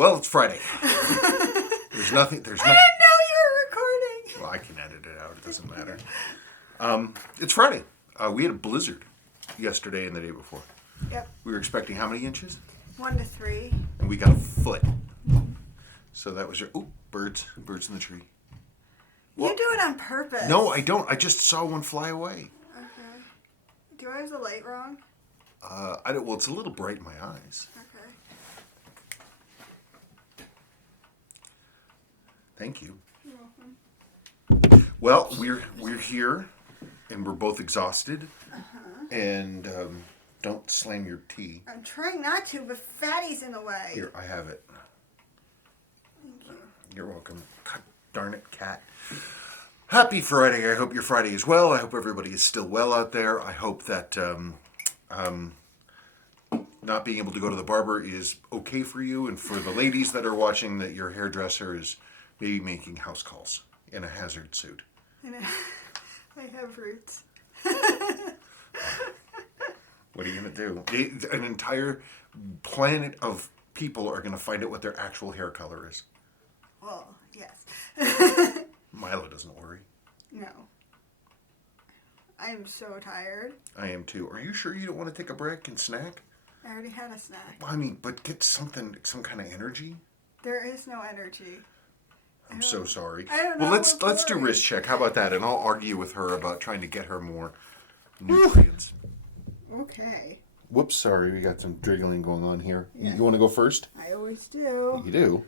Well, it's Friday. There's nothing. I didn't know you were recording. Well, I can edit it out. It doesn't matter. It's Friday. We had a blizzard yesterday and the day before. Yep. We were expecting how many inches? 1 to 3. And we got a foot. So that was your... Ooh, birds. Birds in the tree. You do it on purpose. No, I don't. I just saw one fly away. Okay. Do I have the light wrong? I don't. Well, it's a little bright in my eyes. Okay. Thank you. You're welcome. Well, we're here, and we're both exhausted. And don't slam your tea. I'm trying not to, but Fatty's in the way. Here, I have it. Thank you. You're welcome. God darn it, cat. Happy Friday. I hope your Friday is well. I hope everybody is still well out there. I hope that not being able to go to the barber is okay for you. And for the ladies that are watching, that your hairdresser is maybe making house calls in a hazard suit. I have roots. What are you going to do? An entire planet of people are going to find out what their actual hair color is. Well, yes. Milo doesn't worry. No. I am so tired. I am too. Are you sure you don't want to take a break and snack? I already had a snack. I mean, but get some kind of energy. There is no energy. I'm so sorry. I don't Well, know let's do wrist check. How about that? And I'll argue with her about trying to get her more nutrients. Okay. Whoops, sorry. We got some driggling going on here. Yeah. You want to go first? I always do. You do?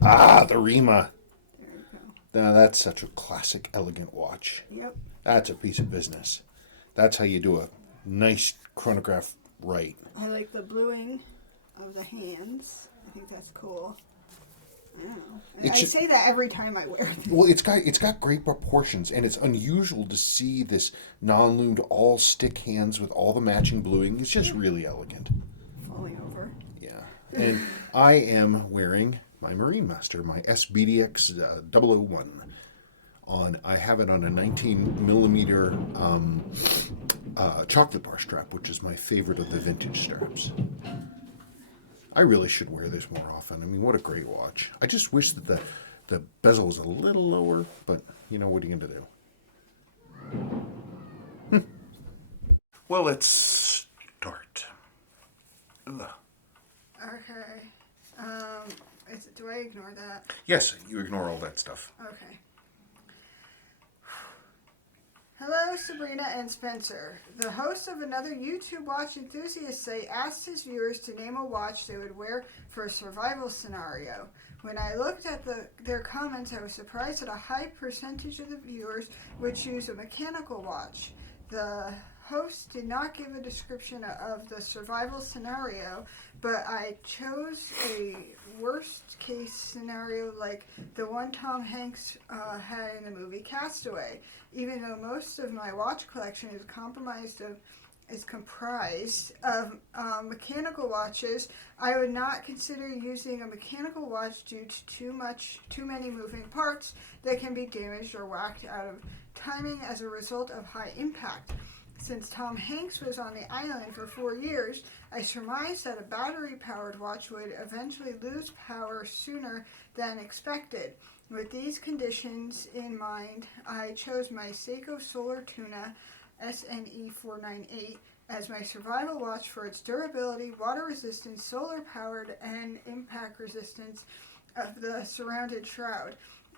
Ah, the Rima. There you go. Now, that's such a classic, elegant watch. Yep. That's a piece of business. That's how you do a nice chronograph right. I like the bluing of the hands. I think that's cool. I don't know. I say that every time I wear it. Well, it's got great proportions, and it's unusual to see this non-loomed all stick hands with all the matching bluing. It's just really elegant. Falling over. Yeah. And I am wearing my Marine Master, my SBDX 001. I have it on a 19 millimeter chocolate bar strap, which is my favorite of the vintage straps. I really should wear this more often. I mean, what a great watch. I just wish that the bezel was a little lower, but, you know, what are you going to do? Well, let's start. Ugh. Okay. Do I ignore that? Yes, you ignore all that stuff. Okay. Hello, Sabrina and Spencer. The host of another YouTube watch enthusiast site asked his viewers to name a watch they would wear for a survival scenario. When I looked at their comments, I was surprised that a high percentage of the viewers would choose a mechanical watch. The host did not give a description of the survival scenario, but I chose a worst case scenario like the one Tom Hanks had in the movie Castaway. Even though most of my watch collection is comprised of mechanical watches, I would not consider using a mechanical watch due to too many moving parts that can be damaged or whacked out of timing as a result of high impact. Since Tom Hanks was on the island for 4 years, I surmised that a battery-powered watch would eventually lose power sooner than expected. With these conditions in mind, I chose my Seiko Solar Tuna SNE498 as my survival watch for its durability, water resistance, solar powered, and impact resistance of the surrounded shroud.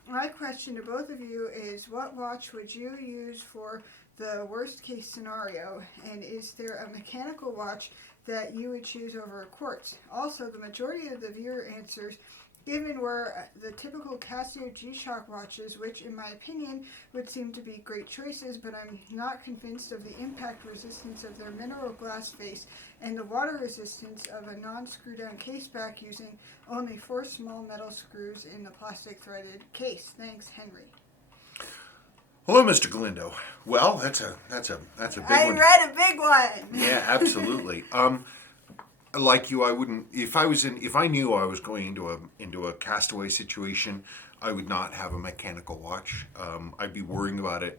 My question to both of you is, what watch would you use for the worst case scenario, and is there a mechanical watch that you would choose over a quartz? Also, the majority of the viewer answers given were the typical Casio G-Shock watches, which in my opinion would seem to be great choices, but I'm not convinced of the impact resistance of their mineral glass face and the water resistance of a non-screw down case back using only 4 small metal screws in the plastic threaded case. Thanks, Henry. Hello, Mr. Galindo. Well, that's a big one. I read a big one. Yeah, absolutely. Like you, I wouldn't. If I knew I was going into a castaway situation, I would not have a mechanical watch. I'd be worrying about it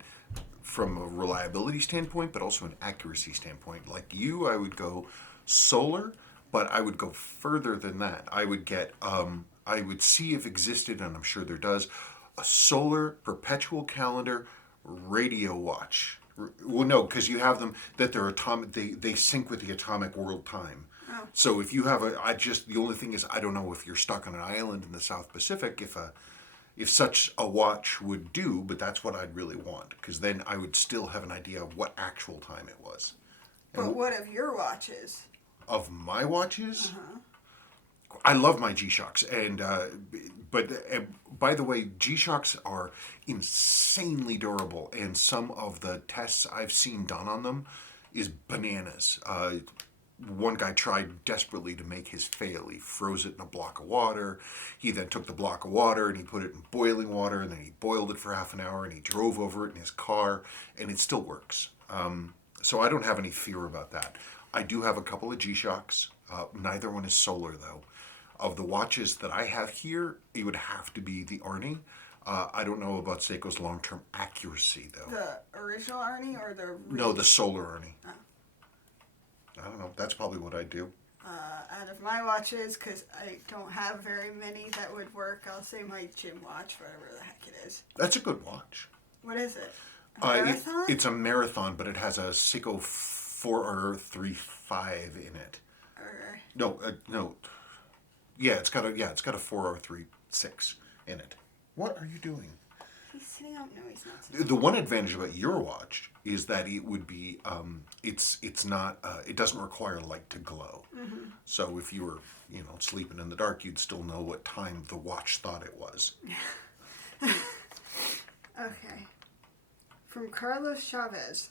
from a reliability standpoint, but also an accuracy standpoint. Like you, I would go solar. But I would go further than that. I would get, I would see if existed, and I'm sure there does, a solar perpetual calendar radio watch. Well, no, because you have them that they're atomic. They sync with the atomic world time. Oh. So if you have the only thing is I don't know if you're stuck on an island in the South Pacific if such a watch would do, but that's what I'd really want because then I would still have an idea of what actual time it was. But what of your watches? Of my watches, Uh-huh. I love my G-Shocks, and but by the way, G-Shocks are insanely durable, and some of the tests I've seen done on them is bananas. One guy tried desperately to make his fail. He froze it in a block of water. He then took the block of water and he put it in boiling water, and then he boiled it for half an hour, and he drove over it in his car, and it still works. So I don't have any fear about that. I do have a couple of G-Shocks. Neither one is solar, though. Of the watches that I have here, it would have to be the Arnie. I don't know about Seiko's long-term accuracy, though. The original Arnie or the... No, the solar Arnie. Oh. I don't know. That's probably what I'd do. Out of my watches, because I don't have very many that would work, I'll say my gym watch, whatever the heck it is. That's a good watch. What is it? A marathon? It's a marathon, but it has a Seiko 4R35 in it. Okay. No. Yeah, it's got a 4R36 in it. What are you doing? He's sitting up. No, he's not sitting up. The one advantage about your watch is that it would be it's not it doesn't require light to glow. Mm-hmm. So if you were sleeping in the dark, you'd still know what time the watch thought it was. Okay. From Carlos Chavez.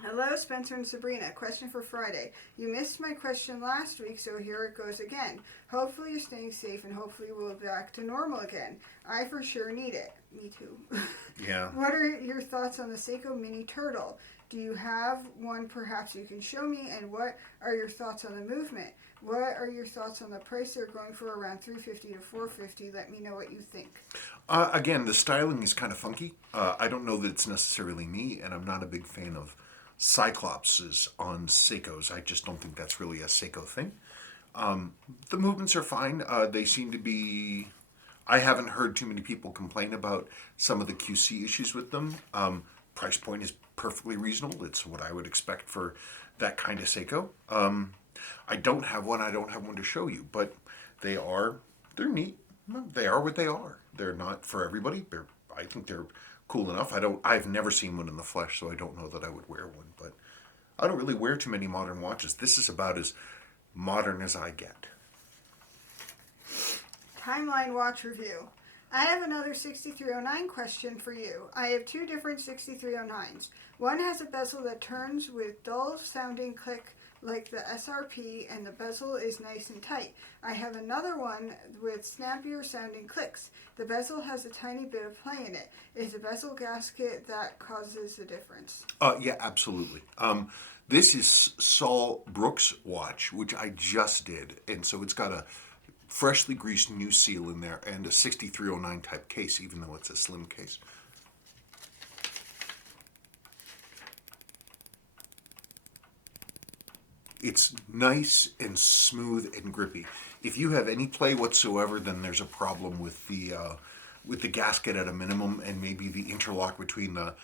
Hello, Spencer and Sabrina. Question for Friday. You missed my question last week, so here it goes again. Hopefully you're staying safe, and hopefully we'll be back to normal again. I for sure need it. Me too. Yeah. What are your thoughts on the Seiko Mini Turtle? Do you have one perhaps you can show me? And what are your thoughts on the movement? What are your thoughts on the price they're going for around $350 to $450? Let me know what you think. Again, the styling is kind of funky. I don't know that it's necessarily me, and I'm not a big fan of Cyclopses on Seikos. I just don't think that's really a Seiko thing. The movements are fine. They seem to be... I haven't heard too many people complain about some of the QC issues with them. Price point is perfectly reasonable. It's what I would expect for that kind of Seiko. I don't have one. I don't have one to show you, but they're neat. They are what they are. They're not for everybody. I think they're cool enough. I've never seen one in the flesh, so I don't know that I would wear one, but I don't really wear too many modern watches. This is about as modern as I get. Timeline watch review. I have another 6309 question for you. I have two different 6309s. One has a bezel that turns with dull sounding click like the SRP, and the bezel is nice and tight. I have another one with snappier sounding clicks. The bezel has a tiny bit of play in it. Is a bezel gasket that causes the difference? Yeah, absolutely. This is Saul Brooks' watch, which I just did, and so it's got a freshly greased new seal in there and a 6309 type case, even though it's a slim case. It's nice and smooth and grippy. If you have any play whatsoever, then there's a problem with the gasket at a minimum, and maybe the interlock between the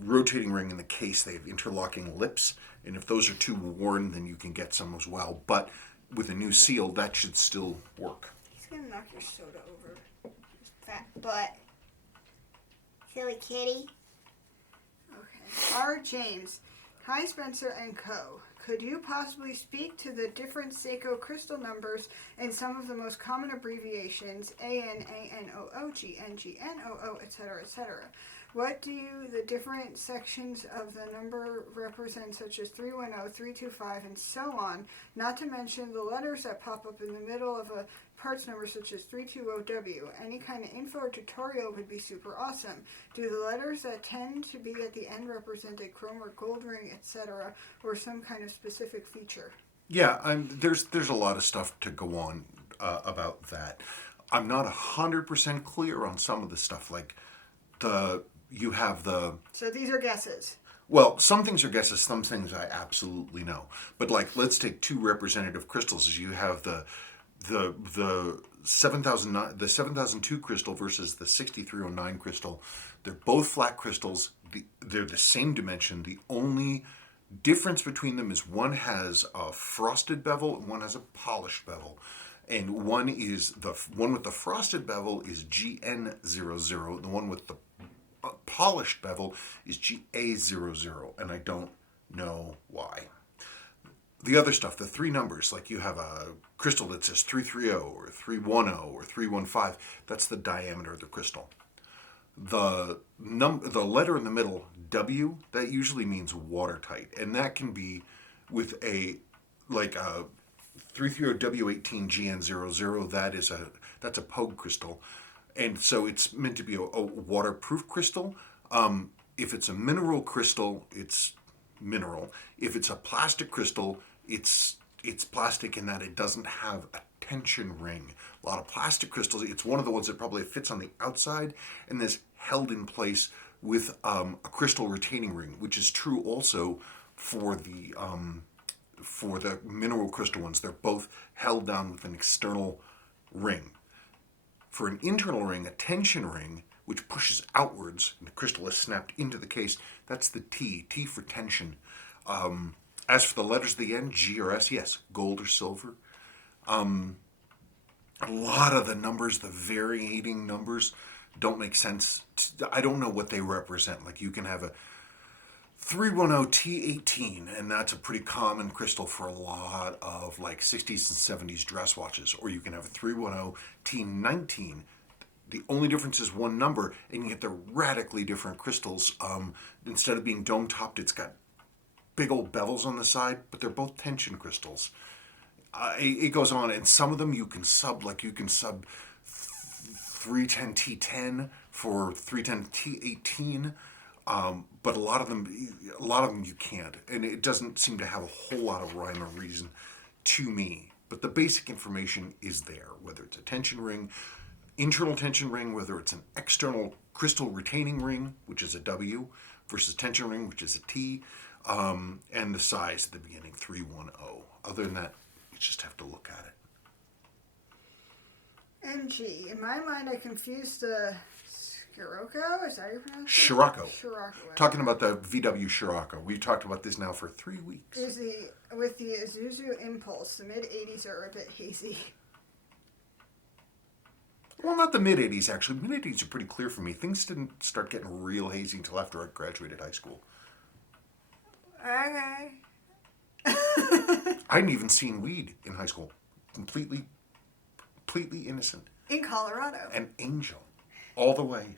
rotating ring and the case. They have interlocking lips, and if those are too worn, then you can get some as well. But with a new seal, that should still work. He's gonna knock your soda over. His fat butt. Silly kitty. Okay. R. James. Hi, Spencer and Co. Could you possibly speak to the different Seiko crystal numbers and some of the most common abbreviations, AN, ANOO, GN, GNOO, etc., etc.? What do the different sections of the number represent, such as 310, 325, and so on, not to mention the letters that pop up in the middle of a parts number, such as 320W. Any kind of info or tutorial would be super awesome. Do the letters that tend to be at the end represent a chrome or gold ring, etc., or some kind of specific feature? Yeah, there's a lot of stuff to go on about that. I'm not 100% clear on some of the stuff, like you have the... So these are guesses. Well, some things are guesses, some things I absolutely know. But like, let's take two representative crystals. As you have the 7002 crystal versus the 6309 crystal. They're both flat crystals. They're the same dimension. The only difference between them is one has a frosted bevel and one has a polished bevel. And one is the one with the frosted bevel is GN00. The one with the polished bevel is GA00, and I don't know why. The other stuff, the three numbers, like you have a crystal that says 330 or 310 or 315, that's the diameter of the crystal. The letter in the middle, W, that usually means watertight, and that can be with a like a 330W18GN00. That's a Pogue crystal, and so it's meant to be a waterproof crystal. If it's a mineral crystal, it's mineral. If it's a plastic crystal, it's plastic in that it doesn't have a tension ring. A lot of plastic crystals, it's one of the ones that probably fits on the outside and is held in place with a crystal retaining ring, which is true also for the mineral crystal ones. They're both held down with an external ring. For an internal ring, a tension ring, which pushes outwards, and the crystal is snapped into the case, that's the T for tension. As for the letters at the end, G or S, yes, gold or silver. A lot of the numbers, the varying numbers, don't make sense. I don't know what they represent. Like you can have a 310T18, and that's a pretty common crystal for a lot of like 60s and 70s dress watches. Or you can have a 310T19. The only difference is one number, and you get the radically different crystals. Instead of being dome-topped, it's got big old bevels on the side, but they're both tension crystals. It goes on, and some of them you can sub 310T10 for 310T18, but a lot of them you can't, and it doesn't seem to have a whole lot of rhyme or reason to me. But the basic information is there, whether it's a tension ring, internal tension ring, whether it's an external crystal retaining ring, which is a W, versus tension ring, which is a T, and the size at the beginning, 310. Other than that, you just have to look at it. NG. In my mind, I confused the Scirocco. Is that how you pronounce it? Scirocco. Scirocco. Talking about the VW Scirocco. We've talked about this now for 3 weeks. With the Isuzu Impulse, the mid-80s are a bit hazy. Well, not the mid-80s, actually. Mid-80s are pretty clear for me. Things didn't start getting real hazy until after I graduated high school. Okay. I hadn't even seen weed in high school. Completely innocent. In Colorado. An angel. All the way.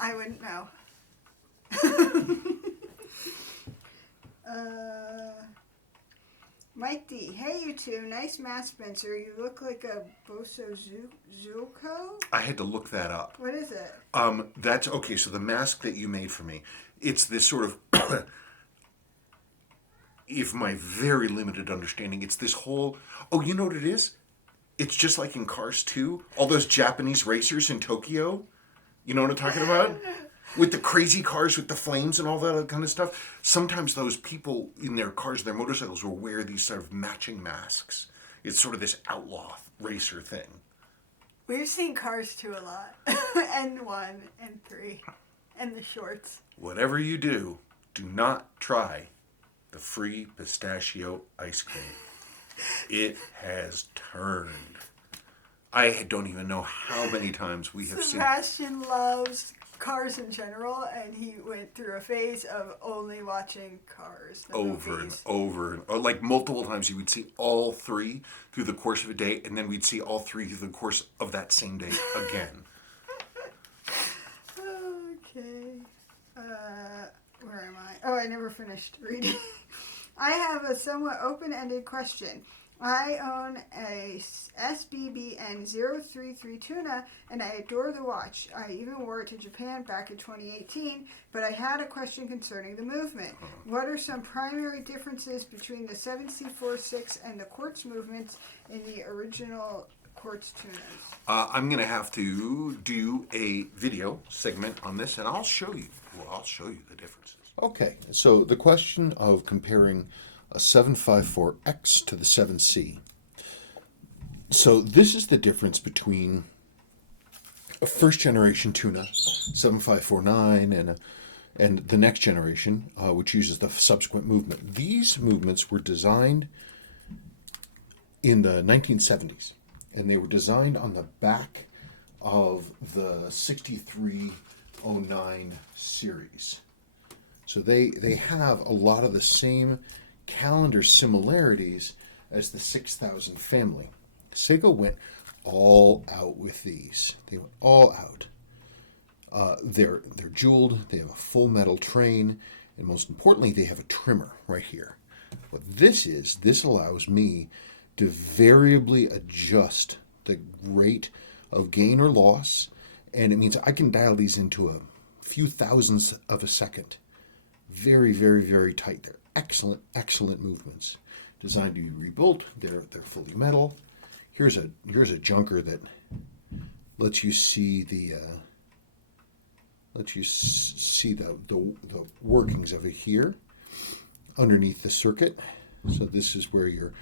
I wouldn't know. Mike D. Hey, you two. Nice mask, Spencer. You look like a Boso Zuko? I had to look that up. What is it? That's okay. So the mask that you made for me, it's this sort of, if my very limited understanding, it's this whole. Oh, you know what it is? It's just like in Cars 2, all those Japanese racers in Tokyo. You know what I'm talking about? With the crazy cars with the flames and all that kind of stuff. Sometimes those people in their cars, their motorcycles, will wear these sort of matching masks. It's sort of this outlaw racer thing. We've seen Cars 2 a lot. And 1 and 3. And the shorts. Whatever you do not try the free pistachio ice cream. It has turned. I don't even know how many times we have Sebastian loves Cars in general, and he went through a phase of only watching Cars. Over and over, or like multiple times. You would see all three through the course of a day, and then we'd see all three through the course of that same day again. Okay. Where am I? Oh, I never finished reading. I have a somewhat open-ended question. I own a SBBN033 Tuna, and I adore the watch. I even wore it to Japan back in 2018, but I had a question concerning the movement. What are some primary differences between the 7C46 and the Quartz movements in the original Quartz tunas? I'm going to have to do a video segment on this, and I'll show you Well, I'll show you the differences. Okay, so the question of comparing a 754X to the 7C. So this is the difference between a first generation tuna 7549 and the next generation, which uses the subsequent movement. These movements were designed in the 1970s, and they were designed on the back of the 6309 series. So they have a lot of the same calendar similarities as the 6000 family. Seiko went all out with these. They went all out. They're jeweled. They have a full metal train, and most importantly, they have a trimmer right here. What this is, this allows me to variably adjust the rate of gain or loss, and it means I can dial these into a few thousandths of a second. Very, very, very tight. They're excellent, excellent movements. Designed to be rebuilt. They're fully metal. Here's a junker that lets you see the workings of it here underneath the circuit. So this is where your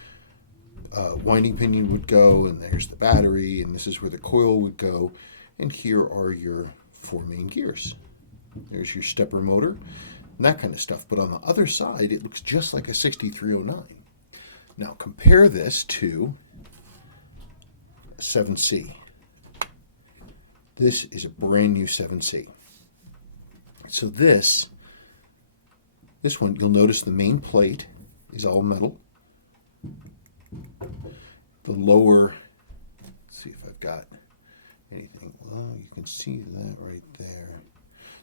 winding pinion would go, and there's the battery, and this is where the coil would go, and here are your 4 main gears. There's your stepper motor, and that kind of stuff. But on the other side, it looks just like a 6309. Now compare this to 7C. This is a brand new 7C. So this one, you'll notice the main plate is all metal. The lower, let's see if I've got anything. Well, you can see that right there.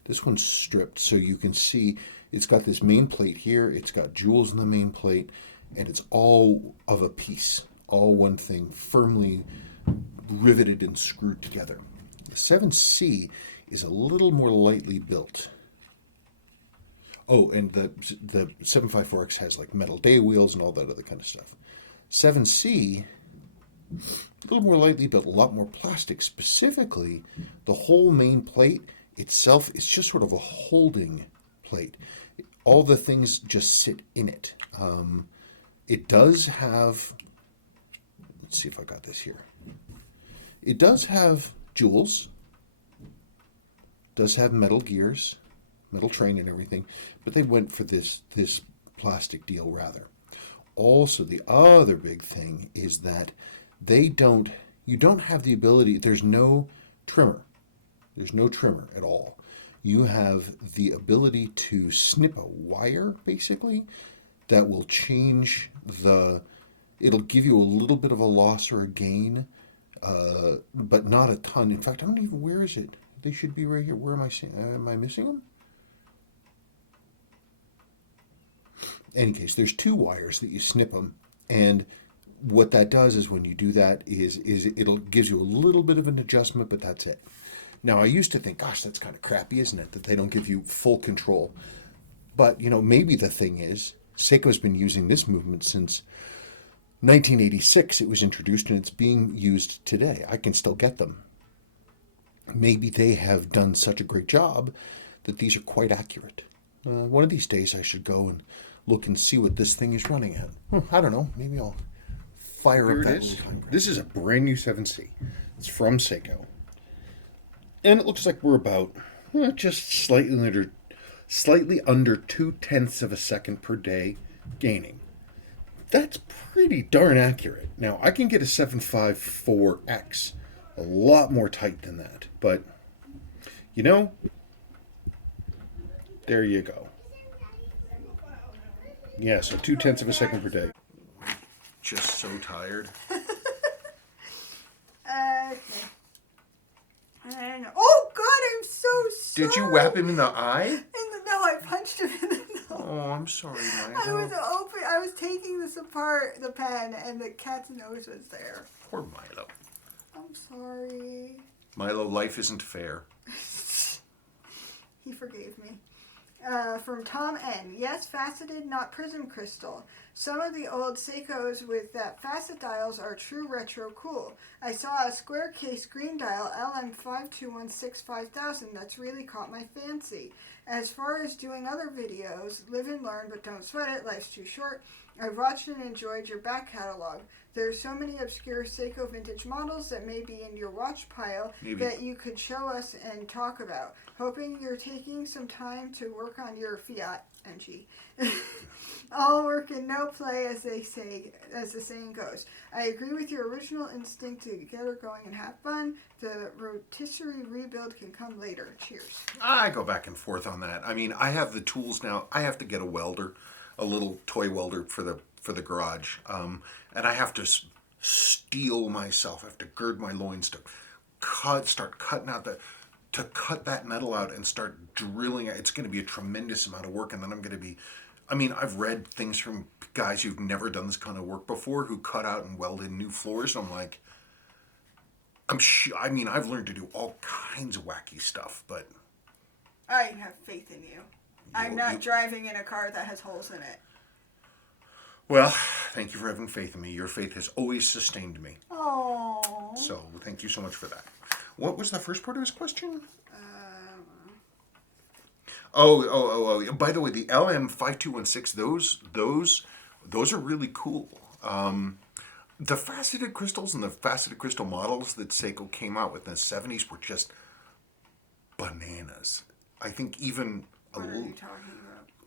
This one's stripped, so you can see it's got this main plate here. It's got jewels in the main plate, and it's all of a piece, all one thing, firmly riveted and screwed together. The 7C is a little more lightly built. Oh, and the 754X has like metal day wheels and all that other kind of stuff. 7C, a little more lightly built, a lot more plastic. Specifically, the whole main plate itself is just sort of a holding plate. All the things just sit in it. It does have, let's see if I got this here. It does have jewels, does have metal gears, metal train and everything, but they went for this plastic deal rather. Also, the other big thing is that you don't have the ability, there's no trimmer. There's no trimmer at all. You have the ability to snip a wire, basically, that will change it'll give you a little bit of a loss or a gain, but not a ton. In fact, I don't even, where is it? They should be right here. Where am I seeing? Am I missing them? In any case, there's 2 wires that you snip them, and what that does is when you do that is it'll gives you a little bit of an adjustment, but that's it. Now, I used to think, gosh, that's kind of crappy, isn't it, that they don't give you full control. But, maybe the thing is, Seiko's been using this movement since 1986. It was introduced, and it's being used today. I can still get them. Maybe they have done such a great job that these are quite accurate. One of these days, I should go and look and see what this thing is running at. I don't know. Maybe I'll fire Here up it that. is. This is a brand new 7C. It's from Seiko. And it looks like we're about just slightly under 0.2 of a second per day gaining. That's pretty darn accurate. Now, I can get a 754X a lot more tight than that, but there you go. Yeah, so 0.2 of a second per day. Just so tired. Okay. And oh God, I'm so sorry. Did you whap him in the eye? No, I punched him in the nose. Oh, I'm sorry, Milo. I was taking this apart, the pen, and the cat's nose was there. Poor Milo. I'm sorry. Milo, life isn't fair. He forgave me. From Tom N. Yes, faceted, not prism crystal. Some of the old Seikos with that facet dials are true retro cool. I saw a square case green dial LM52165000 that's really caught my fancy. As far as doing other videos, live and learn, but don't sweat it. Life's too short. I've watched and enjoyed your back catalog. There's so many obscure Seiko vintage models that may be in your watch pile that you could show us and talk about. Hoping you're taking some time to work on your Fiat NG. All work and no play, as they say, as the saying goes. I agree with your original instinct to get her going and have fun. The rotisserie rebuild can come later. Cheers. I go back and forth on that. I mean, I have the tools now. I have to get a welder, a little toy welder for the garage, and I have to steel myself. I have to gird my loins to start cutting out to cut that metal out and start drilling it. It's going to be a tremendous amount of work, and then I'm going to be. I mean, I've read things from guys who've never done this kind of work before, who cut out and weld in new floors. I'm like, I mean, I've learned to do all kinds of wacky stuff, but I have faith in you. I'm not driving in a car that has holes in it. Well, thank you for having faith in me. Your faith has always sustained me. Oh. So thank you so much for that. What was the first part of his question? Oh. By the way, the LM5216, those are really cool. The faceted crystals and the faceted crystal models that Seiko came out with in the 70s were just bananas. I think even what are you talking about?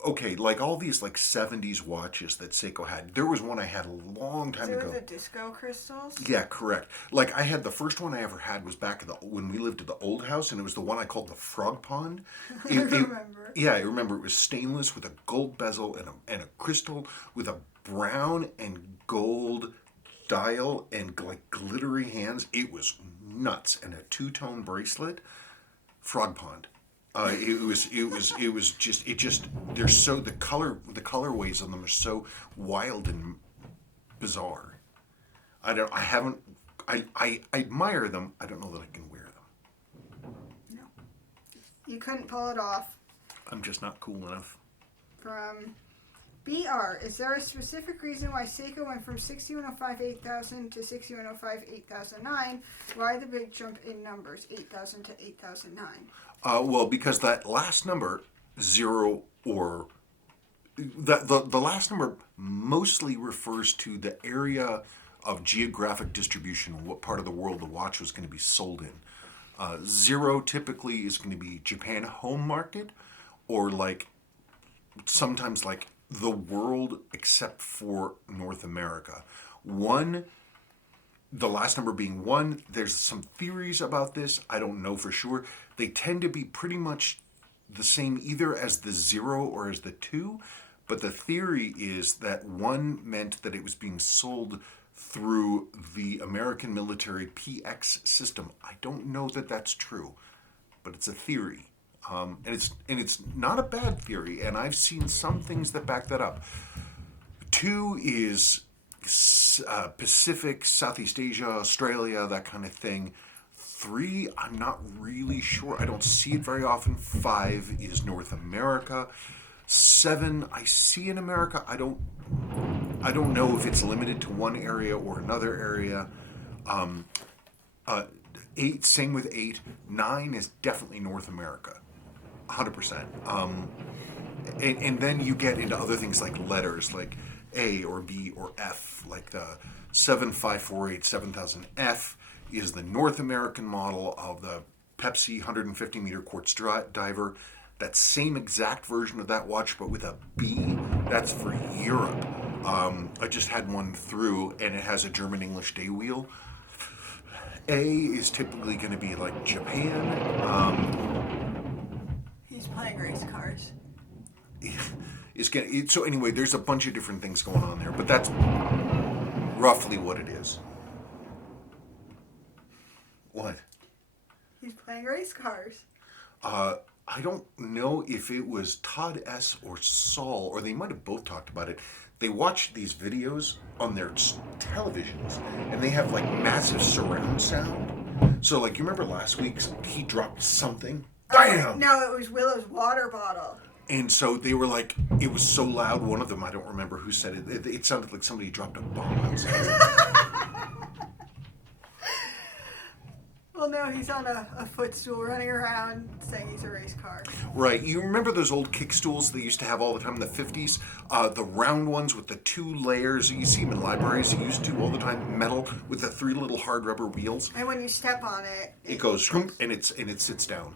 Okay, like all these like 70s watches that Seiko had. There was one I had a long time ago. The disco crystals? Yeah, correct. Like I had the first one I ever had was back when we lived at the old house, and it was the one I called the Frog Pond. I remember. I remember it was stainless with a gold bezel and a crystal with a brown and gold dial and like glittery hands. It was nuts, and a two-tone bracelet. Frog Pond. It was just they're so the colorways on them are so wild and bizarre. I admire them. I don't know that I can wear them. No. You couldn't pull it off. I'm just not cool enough. From BR, is there a specific reason why Seiko went from 6105-8000 to 6105-8009? Why the big jump in numbers, 8000 to 8009? Well, because that last number, 0 or... The last number mostly refers to the area of geographic distribution, what part of the world the watch was going to be sold in. 0 typically is going to be Japan home market, or like sometimes like the world except for North America. 1, the last number being 1, there's some theories about this. I don't know for sure. They tend to be pretty much the same either as the 0 or as the 2, but the theory is that 1 meant that it was being sold through the American military PX system. I don't know that that's true, but it's a theory. And it's not a bad theory, and I've seen some things that back that up. 2 is Pacific, Southeast Asia, Australia, that kind of thing. 3, I'm not really sure. I don't see it very often. 5 is North America. 7, I see in America. I don't know if it's limited to one area or another area. 8, same with 8. 9 is definitely North America. 100%. And then you get into other things like letters, like A or B or F, like the 7548 7000F is the North American model of the Pepsi 150 meter quartz diver. That same exact version of that watch, but with a B, that's for Europe. I just had one through, and it has a German-English day wheel. A is typically going to be like Japan. He's playing race cars. So anyway, there's a bunch of different things going on there, but that's roughly what it is. What? He's playing race cars. I don't know if it was Todd S. or Saul, or they might have both talked about it. They watch these videos on their televisions, and they have like massive surround sound. So like, you remember last week he dropped something? Bam! No, it was Willow's water bottle. And so they were like, it was so loud. One of them, I don't remember who said it. It sounded like somebody dropped a bomb outside. Well, no, he's on a footstool running around saying he's a race car. Right. You remember those old kick stools they used to have all the time in the 50s? The round ones with the 2 layers. You see them in libraries. You used to all the time. Metal with the 3 little hard rubber wheels. And when you step on it, It goes shroom, and it sits down.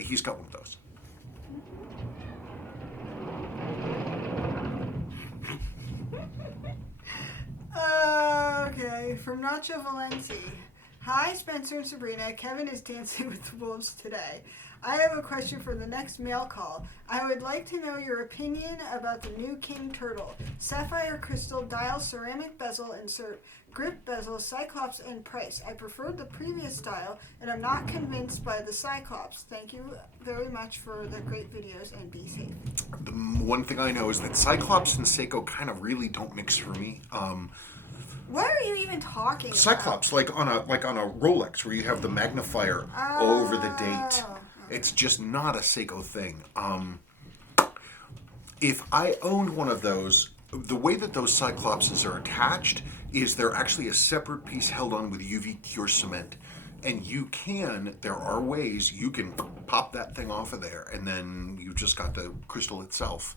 He's got one of those. Okay, from Nacho Valenci. Hi, Spencer and Sabrina. Kevin is dancing with the wolves today. I have a question for the next mail call. I would like to know your opinion about the new King Turtle. Sapphire crystal dial ceramic bezel insert, grip bezel, Cyclops, and price. I preferred the previous style, and I'm not convinced by the Cyclops. Thank you very much for the great videos, and be safe. The one thing I know is that Cyclops and Seiko kind of really don't mix for me. What are you even talking about? Cyclops, like on a Rolex, where you have the magnifier over the date. It's just not a Seiko thing. If I owned one of those, the way that those Cyclopses are attached is they're actually a separate piece held on with UV cure cement. And there are ways you can pop that thing off of there, and then you've just got the crystal itself.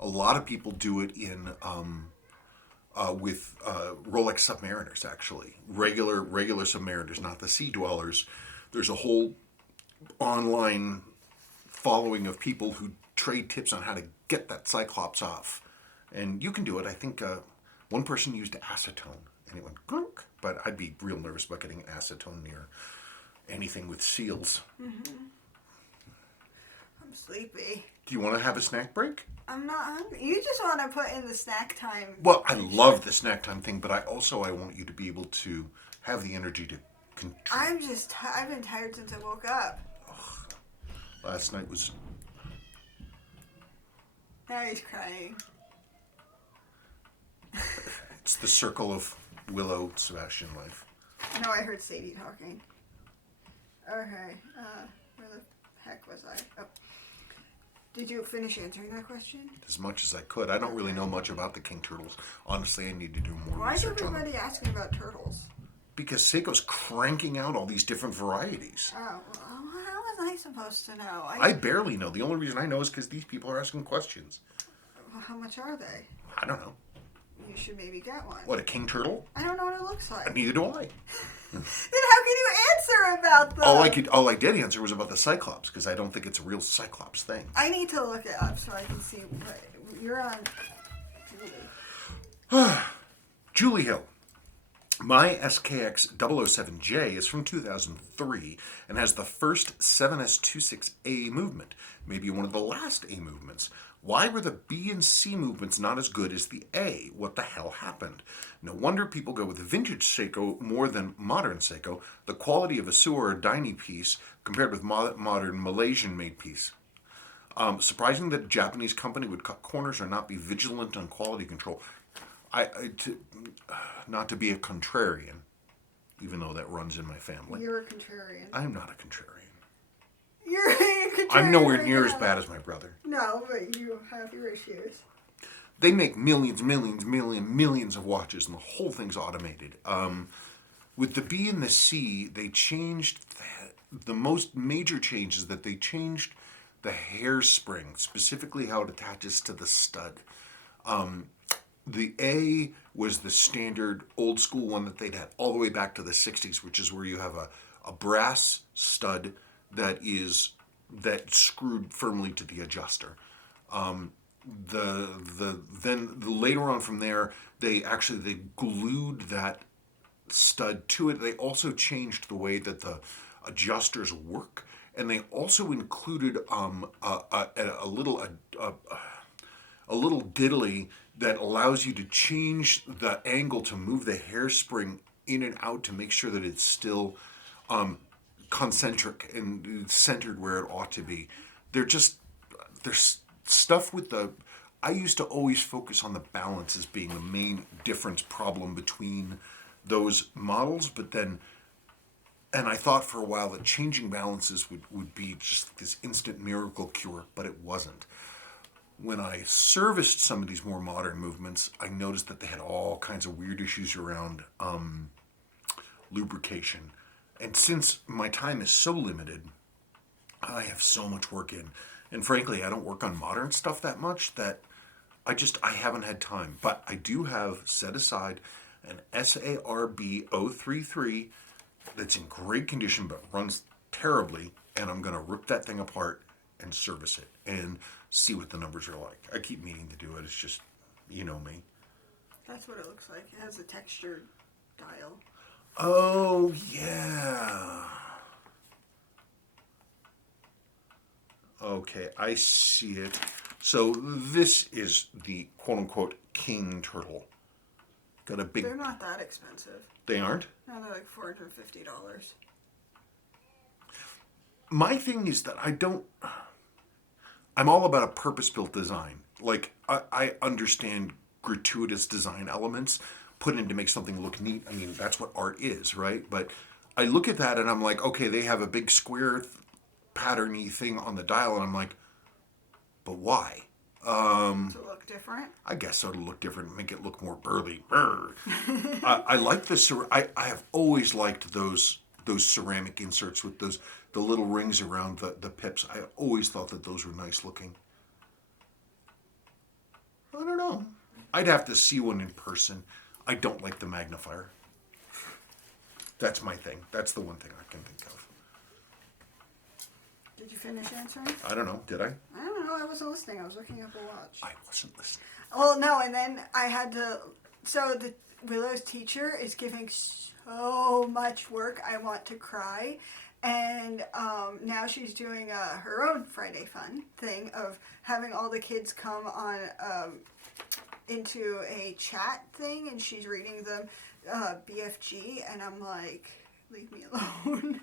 A lot of people do it in with Rolex Submariners, actually. Regular Submariners, not the Sea Dwellers. There's a whole online following of people who trade tips on how to get that Cyclops off. And you can do it. I think one person used acetone, and it went clunk. But I'd be real nervous about getting acetone near anything with seals. Mm-hmm. I'm sleepy. Do you want to have a snack break? I'm not hungry. You just want to put in the snack time. Well, I love the snack time thing, but I want you to be able to have the energy to control. I've been tired since I woke up. Ugh. Last night was... Now he's crying. It's the circle of Willow Sebastian life. No, I heard Sadie talking. Okay, where the heck was I? Oh. Did you finish answering that question? As much as I could. I don't really know much about the King Turtles. Honestly, I need to do more Why is research on them. everybody asking about turtles? Because Seiko's cranking out all these different varieties. Oh, well, how was I supposed to know? I barely know. The only reason I know is because these people are asking questions. Well, how much are they? I don't know. You should maybe get one. What, a King Turtle? I don't know what it looks like. Neither do I. Then how can you answer about them? All I did answer was about the Cyclops, because I don't think it's a real Cyclops thing. I need to look it up so I can see what you're on. Julie. Julie Hill. My SKX 007J is from 2003 and has the first 7S26A movement, maybe one of the last A movements. Why were the B and C movements not as good as the A? What the hell happened? No wonder people go with vintage Seiko more than modern Seiko. The quality of a sewer or Daini piece compared with modern Malaysian-made piece. Surprising that a Japanese company would cut corners or not be vigilant on quality control. Not to be a contrarian, even though that runs in my family. You're a contrarian. I'm not a contrarian. You're a contrarian. I'm nowhere near as bad as my brother. No, but you have your issues. They make millions of watches, and the whole thing's automated. With the B and the C, they changed the most major changes that they changed the hairspring, specifically how it attaches to the stud. The A was the standard old school one that they'd had all the way back to the 60s, which is where you have a brass stud that screwed firmly to the adjuster. Then later on from there, they glued that stud to it. They also changed the way that the adjusters work, and they also included a little diddly that allows you to change the angle to move the hairspring in and out to make sure that it's still concentric and centered where it ought to be. There's stuff with I used to always focus on the balance as being the main difference problem between those models, and I thought for a while that changing balances would be just this instant miracle cure, but it wasn't. When I serviced some of these more modern movements, I noticed that they had all kinds of weird issues around lubrication. And since my time is so limited, I have so much work in. And frankly, I don't work on modern stuff that much that I haven't had time. But I do have set aside an SARB 033 that's in great condition but runs terribly, and I'm going to rip that thing apart and service it and see what the numbers are like. I keep meaning to do it. It's just, you know me. That's what it looks like. It has a textured dial. Oh, yeah. Okay, I see it. So this is the quote-unquote king turtle. Got a big... They're not that expensive. They aren't? No, they're like $450. My thing is that I'm all about a purpose-built design. Like, I understand gratuitous design elements put in to make something look neat. I mean, that's what art is, right? But I look at that and I'm like, okay, they have a big square patterny thing on the dial, and I'm like, but why? To look different? I guess so, to look different, make it look more burly. I like I have always liked those ceramic inserts with the little rings around the pips. I always thought that those were nice looking. I don't know. I'd have to see one in person. I don't like the magnifier. That's my thing. That's the one thing I can think of. Did you finish answering? I don't know. Did I? I don't know. I wasn't listening. I was looking up a watch. I wasn't listening. Well, no, and then I had to... So Willow's teacher is giving so much work. I want to cry. And now she's doing her own Friday Fun thing of having all the kids come on into a chat thing, and she's reading them BFG, and I'm like, leave me alone.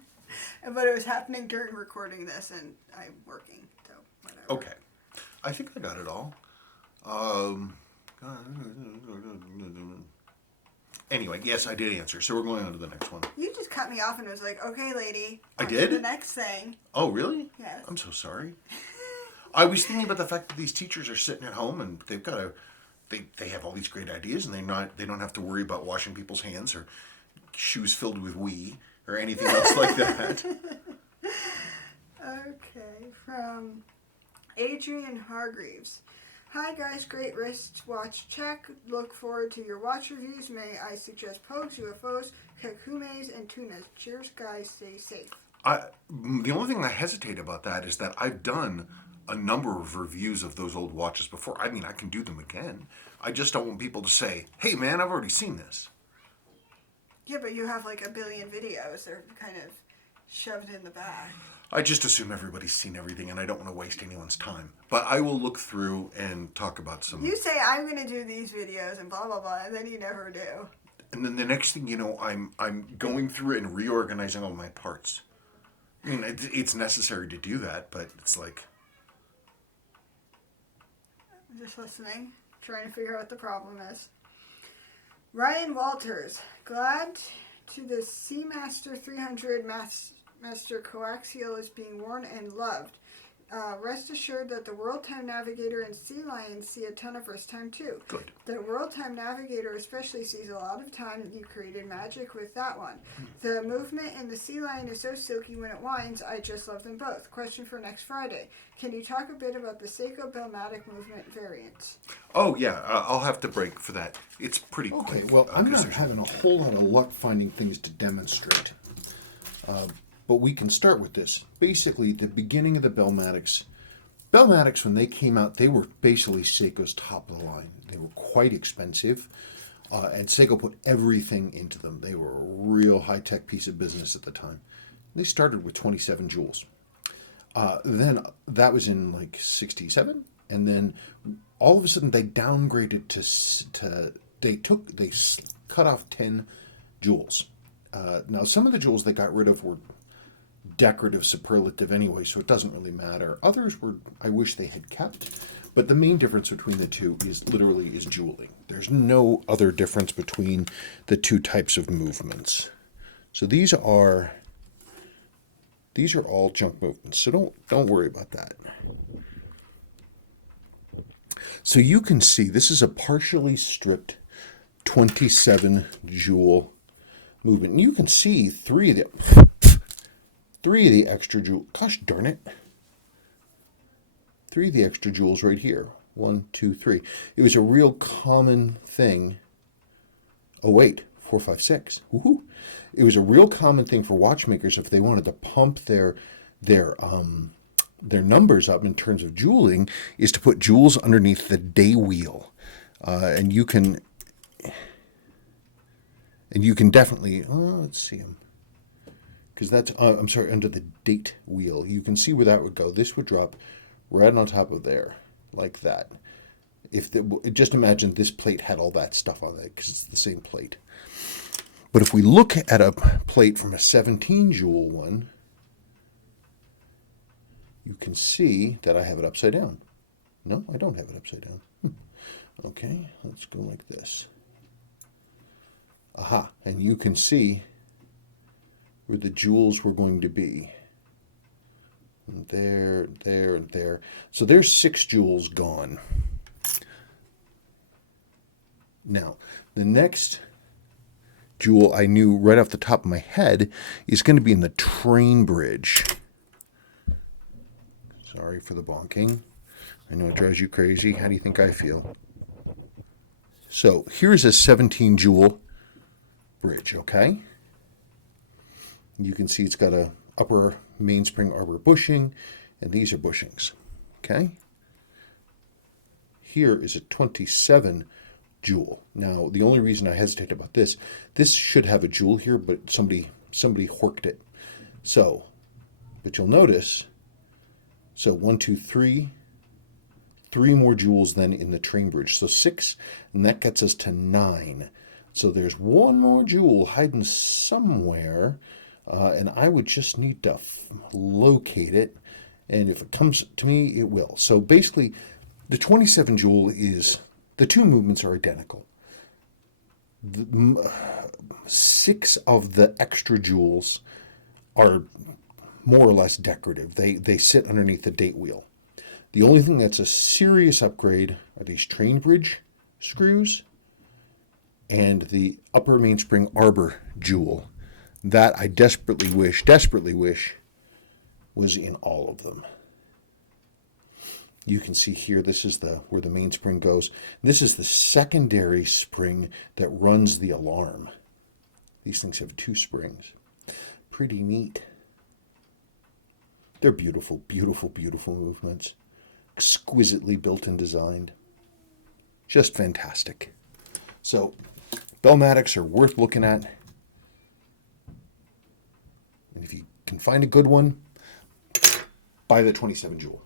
But it was happening during recording this, and I'm working, so whatever. Okay. I think I got it all. Anyway, yes, I did answer. So we're going on to the next one. You just cut me off and was like, okay, lady. I on to did? the next thing. Oh, really? Yes. I'm so sorry. I was thinking about the fact that these teachers are sitting at home and they've got they have all these great ideas, and they don't have to worry about washing people's hands or shoes filled with wee or anything else like that. Okay, from Adrian Hargreaves. Hi guys, great wristwatch check. Look forward to your watch reviews. May I suggest Pogues, UFOs, Kakumes, and Tunas. Cheers guys, stay safe. The only thing I hesitate about that is that I've done a number of reviews of those old watches before. I mean, I can do them again. I just don't want people to say, hey man, I've already seen this. Yeah, but you have like a billion videos. They're kind of shoved in the bag. I just assume everybody's seen everything, and I don't want to waste anyone's time. But I will look through and talk about some... You say, I'm going to do these videos and blah, blah, blah, and then you never do. And then the next thing you know, I'm going through and reorganizing all my parts. I mean, it's necessary to do that, but it's like... I'm just listening, trying to figure out what the problem is. Ryan Walters, glad to the Seamaster 300 Master Coaxial is being worn and loved. Rest assured that the World Time Navigator and Sea Lion see a ton of wrist time too. Good. The World Time Navigator especially sees a lot of time. You created magic with that one. The movement in the Sea Lion is so silky when it winds. I just love them both. Question for next Friday. Can you talk a bit about the Seiko Bellmatic movement variants? Oh, yeah. I'll have to break for that. It's pretty Okay, quick. well, I'm 'cause not there's- having a whole lot of luck finding things to demonstrate. But we can start with this. Basically, the beginning of the Bellmatics. Bellmatics, when they came out, they were basically Seiko's top of the line. They were quite expensive, and Seiko put everything into them. They were a real high-tech piece of business at the time. They started with 27 jewels. Then that was in like 67, and then all of a sudden they downgraded they cut off 10 jewels. Now some of the jewels they got rid of were decorative superlative anyway, so it doesn't really matter. Others were I wish they had kept, but the main difference between the two is jeweling. There's no other difference between the two types of movements. So these are all junk movements, so don't worry about that. So you can see this is a partially stripped 27 jewel movement. And you can see three of them. 3 of the extra jewels. Gosh darn it. 3 of the extra jewels right here. 1, 2, 3. It was a real common thing. Oh, wait. 4, 5, 6. Woohoo. It was a real common thing for watchmakers if they wanted to pump their numbers up in terms of jeweling, is to put jewels underneath the day wheel. And you can definitely, let's see them. Because that's, I'm sorry, under the date wheel. You can see where that would go. This would drop right on top of there, like that. Just imagine this plate had all that stuff on it, because it's the same plate. But if we look at a plate from a 17 jewel one, you can see that I have it upside down. No, I don't have it upside down. Okay, let's go like this. Aha, and you can see where the jewels were going to be. And there, there, and there. So there's 6 jewels gone. Now, the next jewel I knew right off the top of my head is going to be in the train bridge. Sorry for the bonking. I know it drives you crazy. How do you think I feel? So here's a 17 jewel bridge, okay? You can see it's got a upper mainspring arbor bushing, and these are bushings, okay? Here is a 27 jewel. Now, the only reason I hesitate about this should have a jewel here, but somebody horked it. So, but you'll notice, so 1, 2, 3, 3 more jewels then in the train bridge. So 6, and that gets us to 9. So there's 1 more jewel hiding somewhere, and I would just need to locate it, and if it comes to me, it will. So basically, the 27 jewel is, the 2 movements are identical. 6 of the extra jewels are more or less decorative. They sit underneath the date wheel. The only thing that's a serious upgrade are these train bridge screws and the upper mainspring arbor jewel. That I desperately wish was in all of them. You can see here, this is where the mainspring goes. This is the secondary spring that runs the alarm. These things have 2 springs. Pretty neat. They're beautiful, beautiful, beautiful movements. Exquisitely built and designed. Just fantastic. So, Bellmatics are worth looking at. And if you can find a good one, buy the 27 jewel.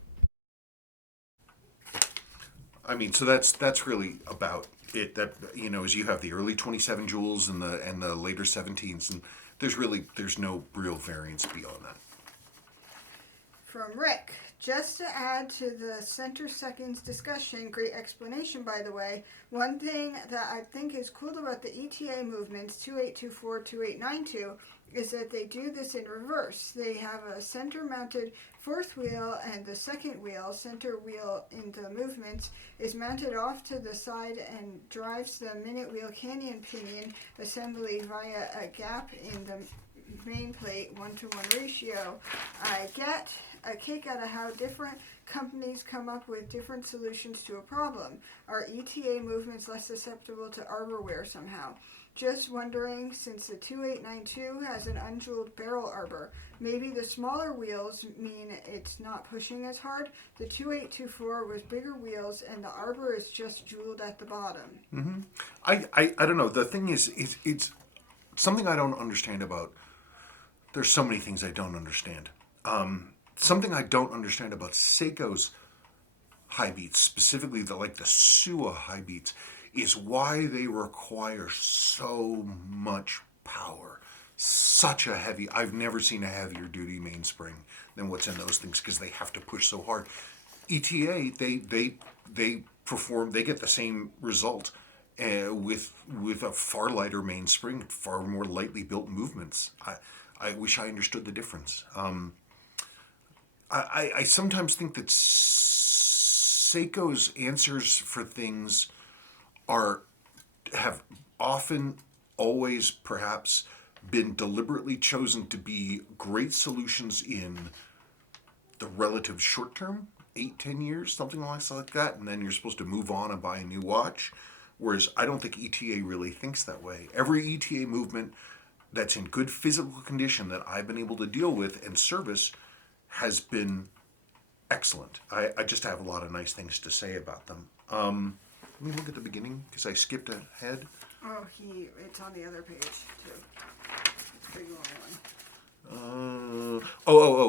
I mean, so that's really about it. That, you know, as you have the early 27 jewels and the later 17s, and there's no real variance beyond that. From Rick, just to add to the center seconds discussion, great explanation by the way, one thing that I think is cool about the ETA movements 2824, 2892 is that they do this in reverse. They have a center mounted 4th wheel, and the 2nd wheel, center wheel in the movements, is mounted off to the side and drives the minute wheel canyon pinion assembly via a gap in the main plate 1-to-1 ratio. I get a kick out of how different companies come up with different solutions to a problem. Are ETA movements less susceptible to arbor wear somehow? Just wondering, since the 2892 has an unjeweled barrel arbor, maybe the smaller wheels mean it's not pushing as hard. The 2824 with bigger wheels and the arbor is just jeweled at the bottom. Mm-hmm. I don't know. The thing is, it's something I don't understand about. There's so many things I don't understand. Something I don't understand about Seiko's high beats, specifically the Suwa high beats, is why they require so much power. Such a heavy, I've never seen a heavier duty mainspring than what's in those things, because they have to push so hard. ETA, they perform, they get the same result with a far lighter mainspring, far more lightly built movements. I wish I understood the difference. I sometimes think that Seiko's answers for things have often, always, perhaps, been deliberately chosen to be great solutions in the relative short term, 8, 10 years, something like that, and then you're supposed to move on and buy a new watch. Whereas I don't think ETA really thinks that way. Every ETA movement that's in good physical condition that I've been able to deal with and service has been excellent. I just have a lot of nice things to say about them. Let me look at the beginning because I skipped ahead. Oh, it's on the other page too. It's a big long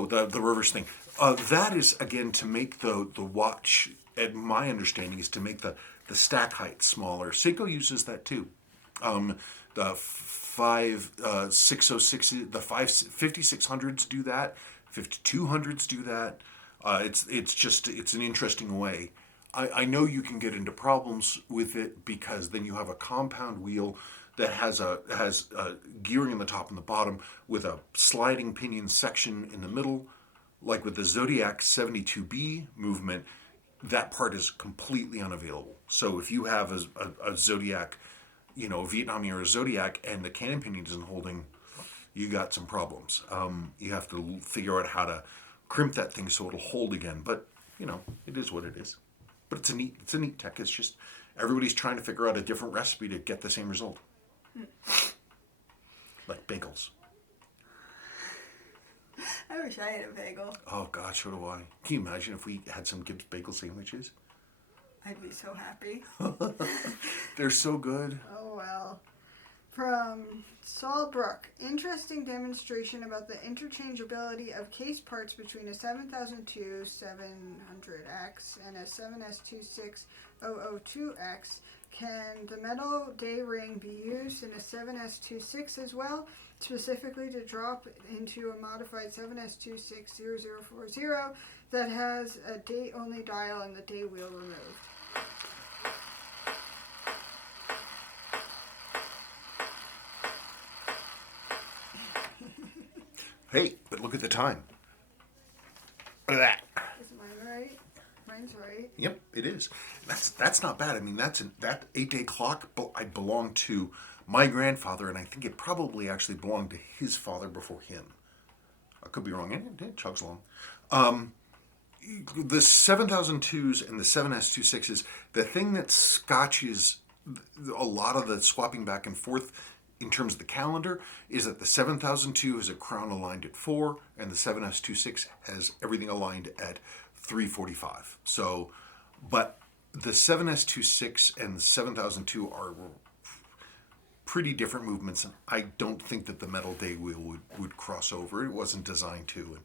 one. The reverse thing. That is again to make the watch. And my understanding is to make the stack height smaller. Seiko uses that too. The 5606, the 5600s do that. 5200s do that. It's an interesting way. I know you can get into problems with it because then you have a compound wheel that has gearing in the top and the bottom with a sliding pinion section in the middle. Like with the Zodiac 72B movement, that part is completely unavailable. So if you have a Zodiac, a Vietnamese or a Zodiac, and the cannon pinion isn't holding, you got some problems. You have to figure out how to crimp that thing so it'll hold again. But it is what it is. But it's a neat tech. It's just everybody's trying to figure out a different recipe to get the same result. Like bagels. I wish I had a bagel. Oh God, so do I. Can you imagine if we had some Gibbs bagel sandwiches? I'd be so happy. They're so good. Oh well. From Saul Brook, interesting demonstration about the interchangeability of case parts between a 7002 700X and a 7S26002X. Can the metal day ring be used in a 7S26 as well, specifically to drop into a modified 7S260040 that has a date-only dial and the day wheel removed? Hey, but look at the time. Look at that. Is mine right? Mine's right. Yep, it is. That's not bad. I mean, that 8-day clock I belonged to my grandfather, and I think it probably actually belonged to his father before him. I could be wrong. It chugs along. The 7002s and the 7S26s, the thing that scotches a lot of the swapping back and forth in terms of the calendar is that the 7002 has a crown aligned at 4 and the 7S26 has everything aligned at 3:45. So, but the 7S26 and the 7002 are pretty different movements, and I don't think that the metal day wheel would cross over. It wasn't designed to,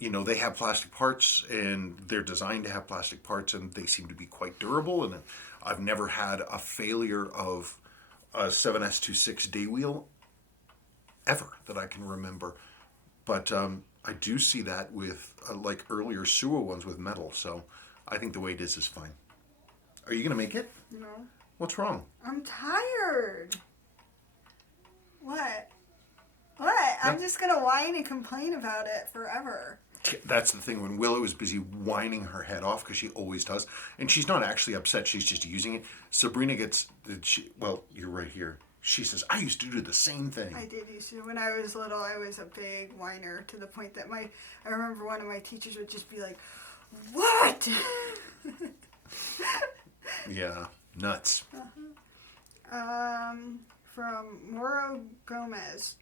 and they have plastic parts and they're designed to have plastic parts, and they seem to be quite durable, and I've never had a failure of a 7S26 day wheel ever that I can remember. But I do see that with like earlier Suwa ones with metal, so I think the way it is fine. Are you going to make it? No. What's wrong? I'm tired. What? What? I'm just going to whine and complain about it forever. That's the thing. When Willow is busy whining her head off, because she always does, and she's not actually upset, she's just using it. Sabrina well, you're right here. She says, I used to do the same thing. I did used to. When I was little, I was a big whiner to the point that I remember one of my teachers would just be like, what? Yeah, nuts. From Moro Gomez.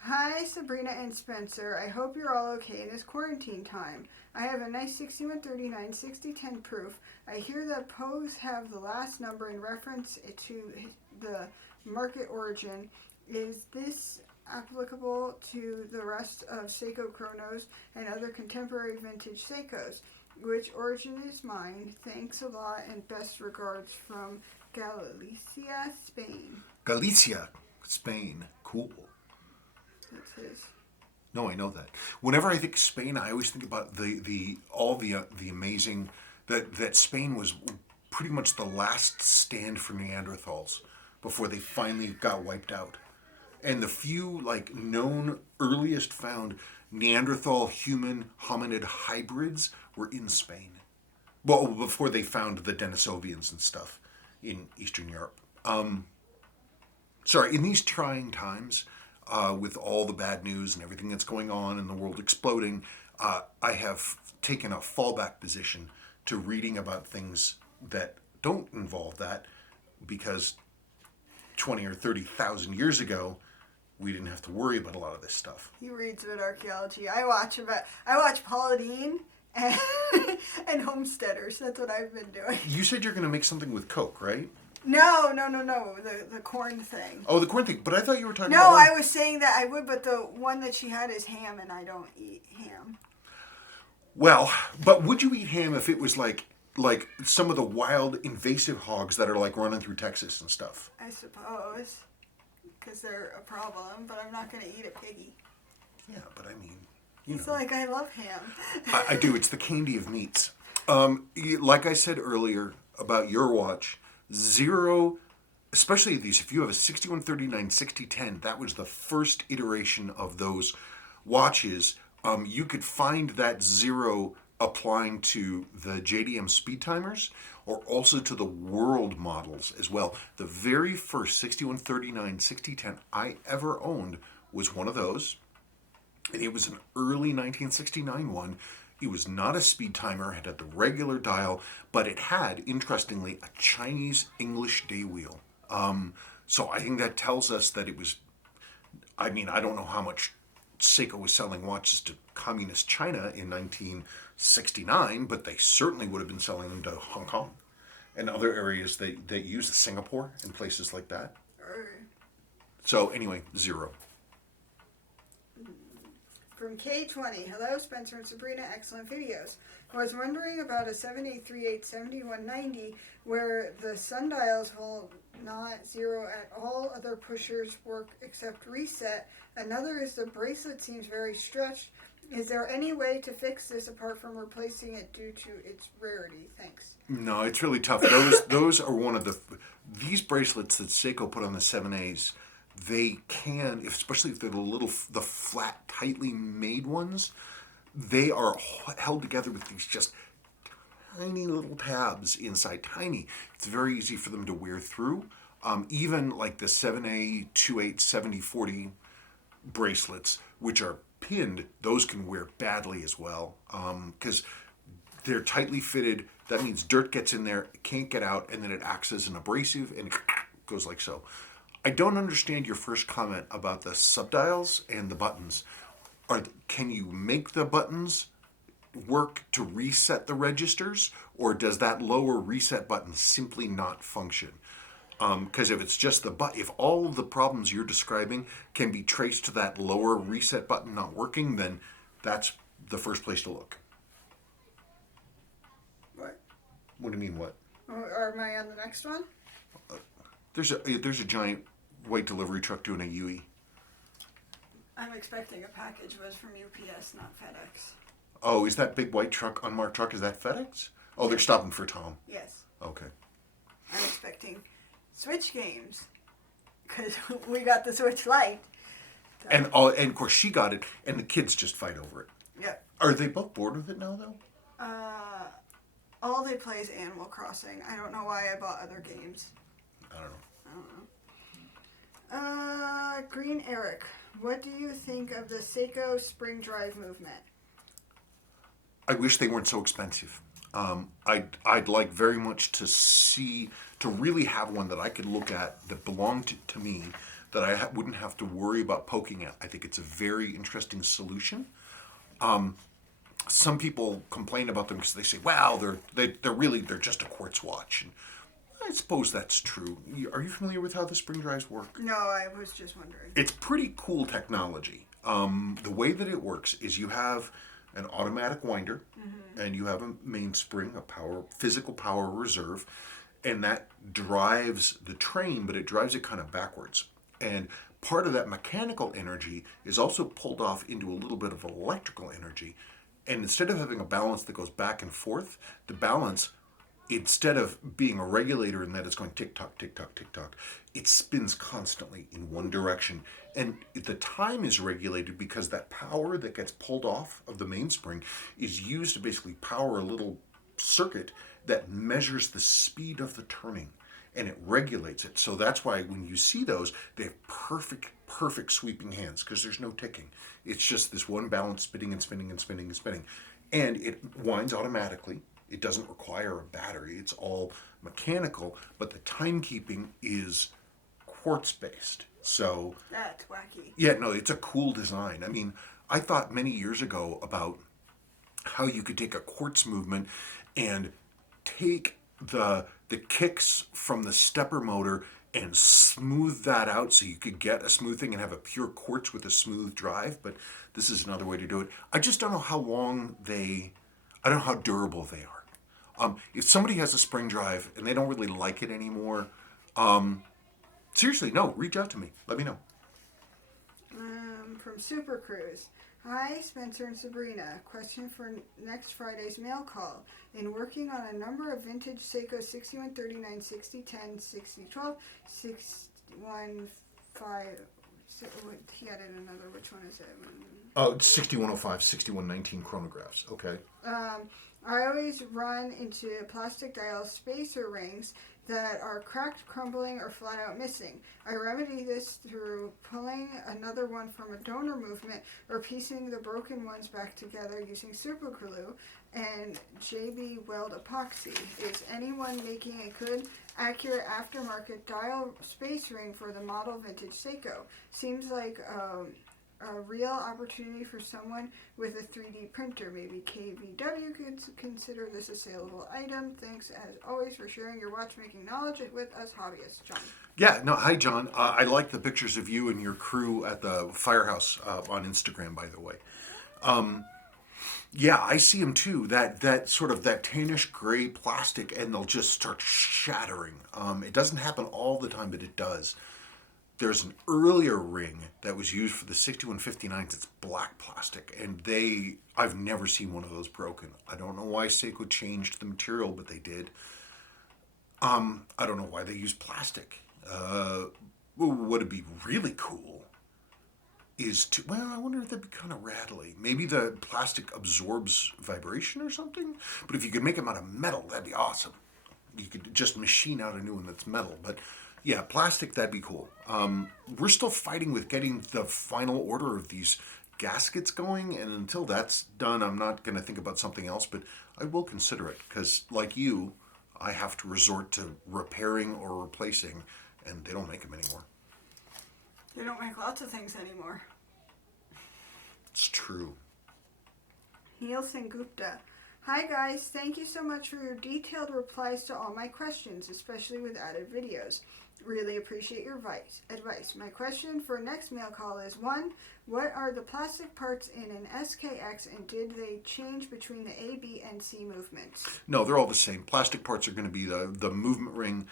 Hi, Sabrina and Spencer. I hope you're all okay in this quarantine time. I have a nice 6139 6010 proof. I hear that Pose have the last number in reference to the market origin. Is this applicable to the rest of Seiko Chronos and other contemporary vintage Seikos? Which origin is mine? Thanks a lot and best regards from Galicia, Spain. Galicia, Spain. Cool. That's his. No, I know that. Whenever I think Spain, I always think about all the amazing that Spain was pretty much the last stand for Neanderthals before they finally got wiped out. And the few known earliest found Neanderthal human hominid hybrids were in Spain. Well, before they found the Denisovians and stuff in Eastern Europe. In these trying times, with all the bad news and everything that's going on and the world exploding, I have taken a fallback position to reading about things that don't involve that, because 20 or 30,000 years ago, we didn't have to worry about a lot of this stuff. He reads about archaeology. I watch Paula Deen and, and Homesteaders. That's what I've been doing. You said you're going to make something with Coke, right? No. The corn thing. Oh, the corn thing. But I thought you were talking No, about... I was saying that I would, but the one that she had is ham, and I don't eat ham. Well, but would you eat ham if it was like some of the wild invasive hogs that are like running through Texas and stuff? I suppose, because they're a problem, but I'm not going to eat a piggy. Yeah, but I mean, It's like, I love ham. I do. It's the candy of meats. Like I said earlier about your watch, zero, especially these, if you have a 6139 6010, that was the first iteration of those watches. You could find that zero applying to the JDM speed timers, or also to the world models as well. The very first 6139 6010 I ever owned was one of those, and it was an early 1969 one. It was not a speed timer, it had the regular dial, but it had, interestingly, a Chinese English day wheel. So I think that tells us that it was, I mean, I don't know how much Seiko was selling watches to communist China in 1969, but they certainly would have been selling them to Hong Kong and other areas that use Singapore and places like that. So anyway, zero. From K20, hello Spencer and Sabrina, excellent videos. I was wondering about a 7838-7190 where the sundials will not zero at all, other pushers work except reset. Another is the bracelet seems very stretched. Is there any way to fix this apart from replacing it due to its rarity? Thanks. No, it's really tough. Those are one of these bracelets that Seiko put on the 7As. They can, especially if they're the flat, tightly made ones, they are held together with these just tiny little tabs inside. Tiny. It's very easy for them to wear through. Even like the 7A 28 7040 bracelets, which are pinned, those can wear badly as well, because they're tightly fitted. That means dirt gets in there, it can't get out, and then it acts as an abrasive and it goes like so. I don't understand your first comment about the subdials and the buttons. Can you make the buttons work to reset the registers, or does that lower reset button simply not function? Because if it's just if all of the problems you're describing can be traced to that lower reset button not working, then that's the first place to look. What? What do you mean, what? Am I on the next one? There's a giant white delivery truck doing a UE. I'm expecting a package was from UPS, not FedEx. Oh, is that big white truck, unmarked truck, is that FedEx? Oh, they're stopping for Tom. Yes. Okay. I'm expecting Switch games because we got the Switch Lite. So. And of course she got it, and the kids just fight over it. Yep. Are they both bored with it now, though? All they play is Animal Crossing. I don't know why I bought other games. I don't know. Green Eric, what do you think of the Seiko spring drive movement? I wish they weren't so expensive. I'd like very much to really have one that I could look at that belonged to me, that I wouldn't have to worry about poking at. I think it's a very interesting solution. Some people complain about them because they say, "Well, they're just a quartz watch." And I suppose that's true. Are you familiar with how the spring drives work? No, I was just wondering. It's pretty cool technology. The way that it works is you have an automatic winder, and you have a mainspring, a physical power reserve, and that drives the train, but it drives it kind of backwards. And part of that mechanical energy is also pulled off into a little bit of electrical energy. And instead of having a balance that goes back and forth, the balance, instead of being a regulator in that it's going tick-tock, tick-tock, tick-tock, it spins constantly in one direction. And the time is regulated because that power that gets pulled off of the mainspring is used to basically power a little circuit that measures the speed of the turning. and it regulates it. So that's why when you see those, they have perfect sweeping hands because there's no ticking. It's just this one balance spinning and spinning and spinning and spinning. And it winds automatically. It doesn't require a battery. It's all mechanical, but the timekeeping is quartz based. So That's wacky. yeah, no, it's a cool design. I mean, I thought many years ago about how you could take a quartz movement and take the kicks from the stepper motor and smooth that out so you could get a smooth thing and have a pure quartz with a smooth drive. But this is another way to do it. I just don't know how long I don't know how durable they are. If somebody has a spring drive and they don't really like it anymore, seriously, no, reach out to me. Let me know. From Super Cruise. Hi, Spencer and Sabrina. Question for next Friday's mail call. In working on a number of vintage Seiko 6139, 6010, 6012, 615. He added another. Which one is it? Oh, 6105, 6119 chronographs. Okay. I always run into plastic dial spacer rings that are cracked, crumbling, or flat out missing. I remedy this through pulling another one from a donor movement or piecing the broken ones back together using super glue and JB Weld epoxy. Is anyone making a good, accurate aftermarket dial space ring for the model vintage Seiko? Seems like a real opportunity for someone with a 3D printer. Maybe KVW could consider this a saleable item. Thanks as always for sharing your watchmaking knowledge with us hobbyists. John. Yeah, no, hi, John. I like the pictures of you and your crew at the firehouse on Instagram, by the way. Yeah, I see them too. That sort of that tannish gray plastic, and they'll just start shattering. It doesn't happen all the time, but it does. There's an earlier ring that was used for the 6159s. It's black plastic, and I've never seen one of those broken. I don't know why Seiko changed the material, but they did. I don't know why they use plastic. What would be really cool is I wonder if that'd be kind of rattly. Maybe the plastic absorbs vibration or something? But if you could make them out of metal, that'd be awesome. You could just machine out a new one that's metal, but yeah, plastic, that'd be cool. We're still fighting with getting the final order of these gaskets going, and until that's done, I'm not going to think about something else, but I will consider it, because like you, I have to resort to repairing or replacing, and they don't make them anymore. They don't make lots of things anymore. It's true. Nielsen Gupta. Hi guys, thank you so much for your detailed replies to all my questions, especially with added videos. Really appreciate your advice. My question for next mail call is 1. What are the plastic parts in an SKX, and did they change between the A, B, and C movements? No, they're all the same. Plastic parts are going to be the movement ring,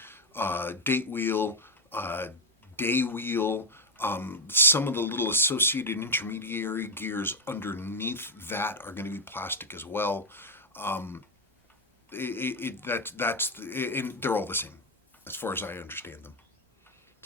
date wheel, day wheel, some of the little associated intermediary gears underneath that are going to be plastic as well. They're all the same as far as I understand them.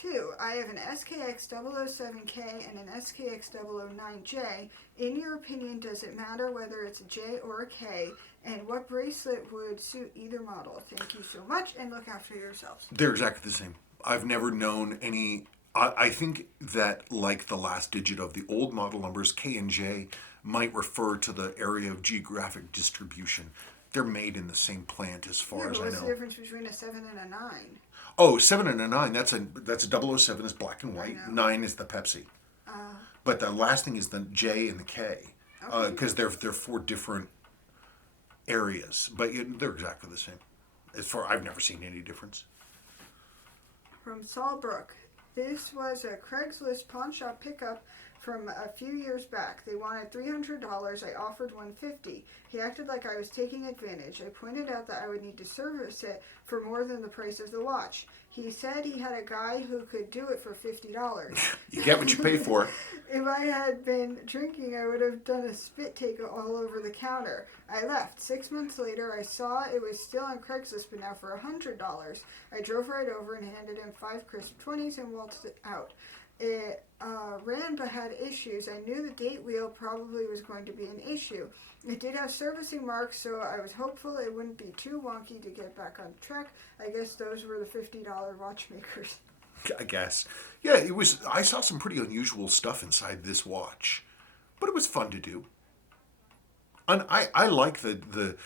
2. I have an SKX 007K and an SKX 009J. In your opinion, does it matter whether it's a J or a K? And what bracelet would suit either model? Thank you so much, and look after yourselves. They're exactly the same. I've never known any. I think that, like the last digit of the old model numbers, K and J, might refer to the area of geographic distribution. They're made in the same plant as far as I know. What's the difference between a 7 and a 9? Oh, 7 and a 9, that's a 007 is black and white. 9 is the Pepsi. But the last thing is the J and the K. Because they're 4 different areas. But they're exactly the same. I've never seen any difference. From Sawbrook. This was a Craigslist pawn shop pickup from a few years back. They wanted $300. I offered $150. He acted like I was taking advantage. I pointed out that I would need to service it for more than the price of the watch. He said he had a guy who could do it for $50. You get what you pay for. If I had been drinking, I would have done a spit take all over the counter. I left. 6 months later, I saw it was still on Craigslist, but now for $100. I drove right over and handed him 5 crisp 20s and waltzed it out. It ran but had issues. I knew the gate wheel probably was going to be an issue. It did have servicing marks, so I was hopeful it wouldn't be too wonky to get back on track. I guess those were the $50 watchmakers. I guess. Yeah, it was. I saw some pretty unusual stuff inside this watch, but it was fun to do. And I like the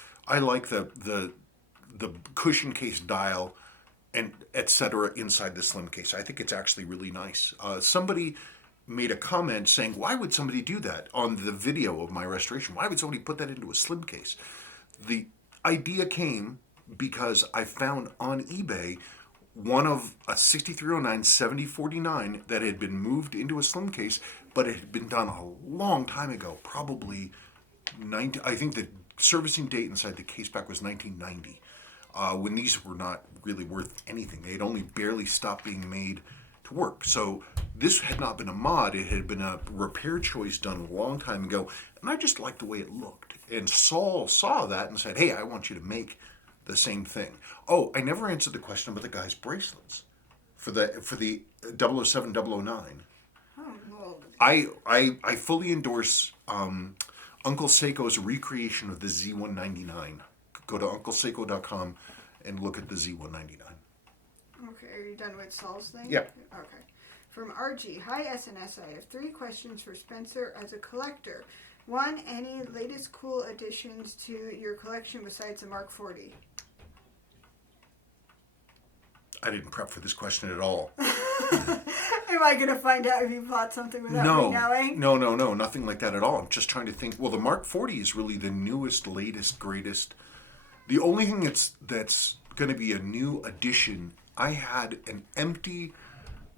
cushion case dial and etc. inside the slim case. I think it's actually really nice. Somebody made a comment saying, "Why would somebody do that on the video of my restoration? Why would somebody put that into a slim case?" The idea came because I found on eBay one of a 6309 7049 that had been moved into a slim case, but it had been done a long time ago, probably 90. I think the servicing date inside the case back was 1990, when these were not really worth anything. They had only barely stopped being made to work. So this had not been a mod. It had been a repair choice done a long time ago, and I just liked the way it looked. And Saul saw that and said, "Hey, I want you to make the same thing." Oh, I never answered the question about the guy's bracelets for the 007 009. Oh, well, I fully endorse Uncle Seiko's recreation of the Z199. Go to uncleseiko.com and look at the Z199. okay, are you done with Saul's thing? Yeah. Okay. From RG, hi SNS, I have 3 questions for Spencer as a collector. 1, any latest cool additions to your collection besides the Mark 40? I didn't prep for this question at all. Am I going to find out if you bought something without me knowing? No, nothing like that at all. I'm just trying to think. Well, the Mark 40 is really the newest, latest, greatest. The only thing that's going to be a new addition, I had an empty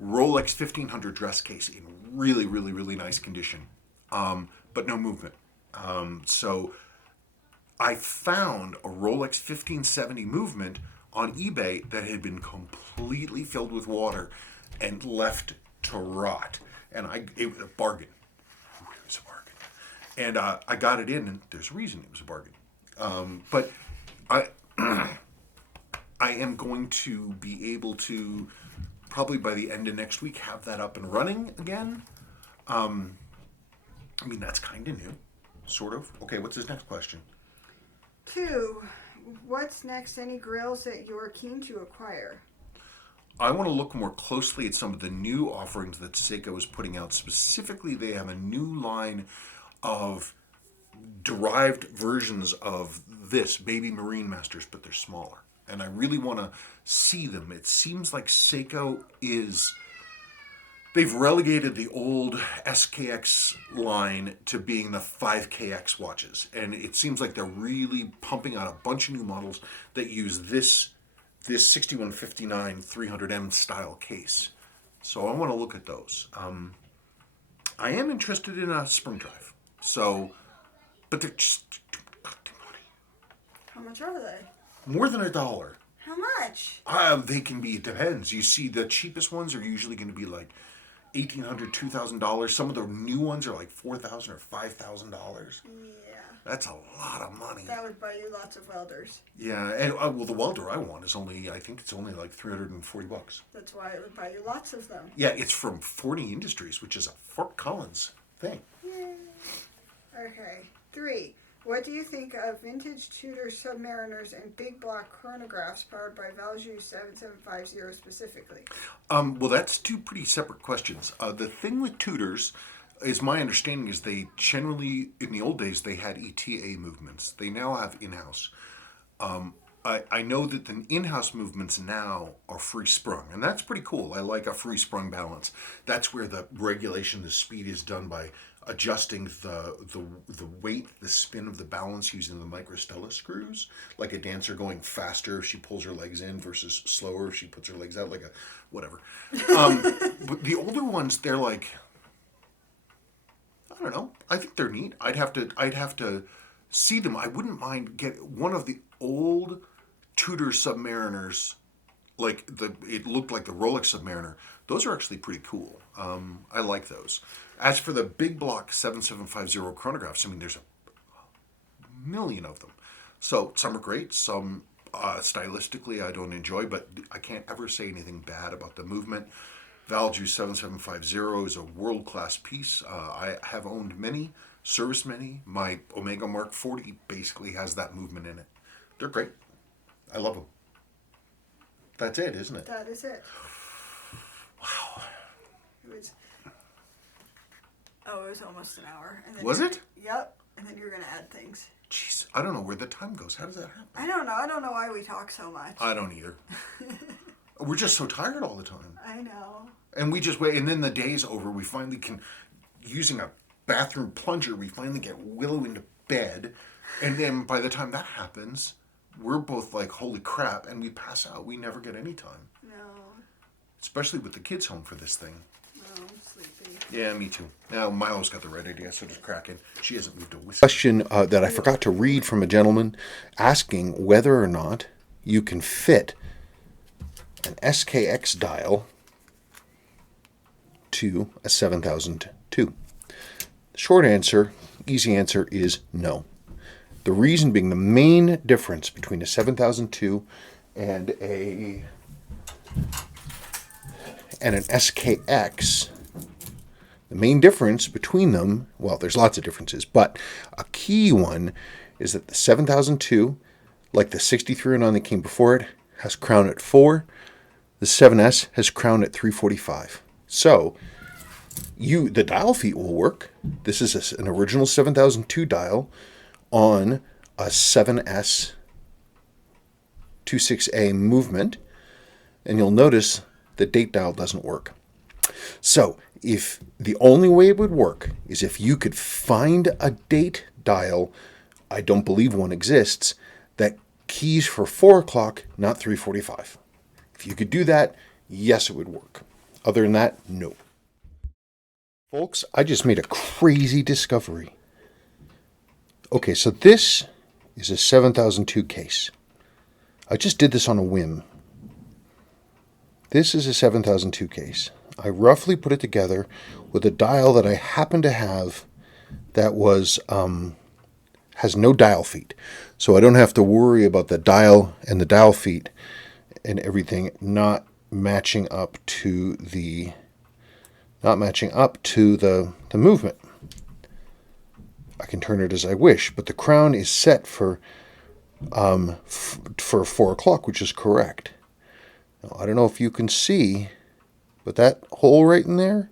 Rolex 1500 dress case in really, really, really nice condition, but no movement. So I found a Rolex 1570 movement on eBay that had been completely filled with water and left to rot. And it was a bargain. It was a bargain. And I got it in, and there's a reason it was a bargain. But I I am going to be able to, probably by the end of next week, have that up and running again. I mean, that's kind of new, sort of. Okay, what's his next question? 2, what's next? Any grills that you're keen to acquire? I want to look more closely at some of the new offerings that Seiko is putting out. Specifically, they have a new line of derived versions of this Baby Marine Masters, but they're smaller. And I really want to see them. It seems like Seiko they've relegated the old SKX line to being the 5KX watches. And it seems like they're really pumping out a bunch of new models that use this 6159 300M style case. So I want to look at those. I am interested in a spring drive. So, but they're just too money. How much are they? More than $1. How much? They can be, it depends. You see, the cheapest ones are usually going to be like $1,800, $2,000. Some of the new ones are like $4,000 or $5,000. Yeah. That's a lot of money. That would buy you lots of welders. Yeah, and well, the welder I want is I think it's only like $340. That's why it would buy you lots of them. Yeah, it's from 40 Industries, which is a Fort Collins thing. Yay. Okay. 3. What do you think of vintage Tudor Submariners and big block chronographs powered by Valjoux 7750 specifically? Well, that's 2 pretty separate questions. The thing with Tudors is, my understanding is they generally, in the old days, they had ETA movements. They now have in-house. I know that the in-house movements now are free sprung, and that's pretty cool. I like a free sprung balance. That's where the regulation, the speed is done by adjusting the weight, the spin of the balance using the microstella screws, like a dancer going faster if she pulls her legs in versus slower if she puts her legs out, like a whatever. But the older ones, they're like, I don't know. I think they're neat. I'd have to see them. I wouldn't mind get one of the old Tudor Submariners, like it looked like the Rolex Submariner. Those are actually pretty cool. I like those. As for the big block 7750 chronographs, I mean, there's a million of them. So some are great, some stylistically I don't enjoy, but I can't ever say anything bad about the movement. Valju 7750 is a world-class piece. I have owned many, serviced many. My Omega Mark 40 basically has that movement in it. They're great. I love them. That's it, isn't it? That is it. Wow. It was. Oh, it was almost an hour. And then Was it? Yep. And then you're gonna add things. Jeez, I don't know where the time goes. How does that happen? I don't know. I don't know why we talk so much. I don't either. We're just so tired all the time. I know. And we just wait, and then the day's over. We finally can, using a bathroom plunger, we finally get Willow into bed. And then by the time that happens, we're both like, holy crap, and we pass out. We never get any time. No. Especially with the kids home for this thing. No, I'm sleepy. Yeah, me too. Now, Milo's got the right idea, so just crack in. She hasn't moved a whisker. Question that I forgot to read from a gentleman asking whether or not you can fit an SKX dial to a 7002. Short answer, easy answer is no. The reason being the main difference between a 7002 and an SKX, the main difference between them, well, there's lots of differences, but a key one is that the 7002, like the 6309 that came before it, has crown at 4. The 7S has crown at 345. So, the dial feet will work. This is an original 7002 dial on a 7S 26A movement, and you'll notice the date dial doesn't work. So, if the only way it would work is if you could find a date dial, I don't believe one exists, that keys for 4 o'clock, not 3:45. If you could do that, yes, it would work. Other than that, no. Folks, I just made a crazy discovery. Okay, so this is a 7002 case. I just did this on a whim. This is a 7002 case. I roughly put it together with a dial that I happen to have that was has no dial feet. So I don't have to worry about the dial and the dial feet and everything not matching up to the movement. I can turn it as I wish, but the crown is set for 4 o'clock, which is correct. Now, I don't know if you can see, but that hole right in there,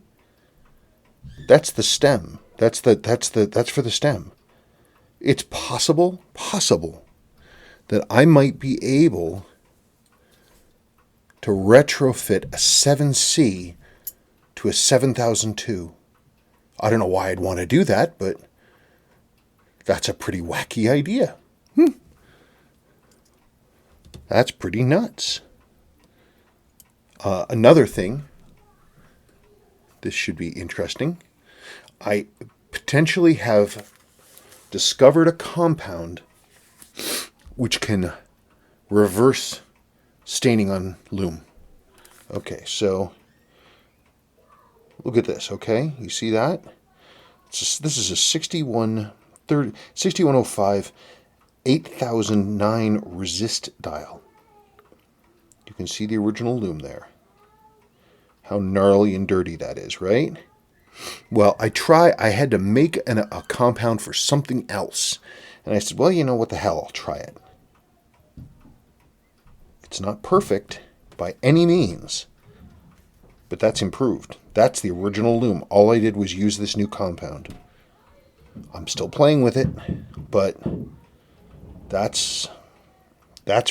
that's the stem. That's for the stem. It's possible that I might be able to retrofit a 7C to a 7002. I don't know why I'd want to do that, but that's a pretty wacky idea. That's pretty nuts. Another thing, this should be interesting. I potentially have discovered a compound which can reverse staining on lume. Okay, so look at this, okay? You see that? This is a 6105 8009 resist dial. You can see the original lume there. How gnarly and dirty that is, right? Well, I had to make a compound for something else. And I said, well, you know what the hell, I'll try it. It's not perfect by any means, but that's improved. That's the original lume. All I did was use this new compound. I'm still playing with it, but that's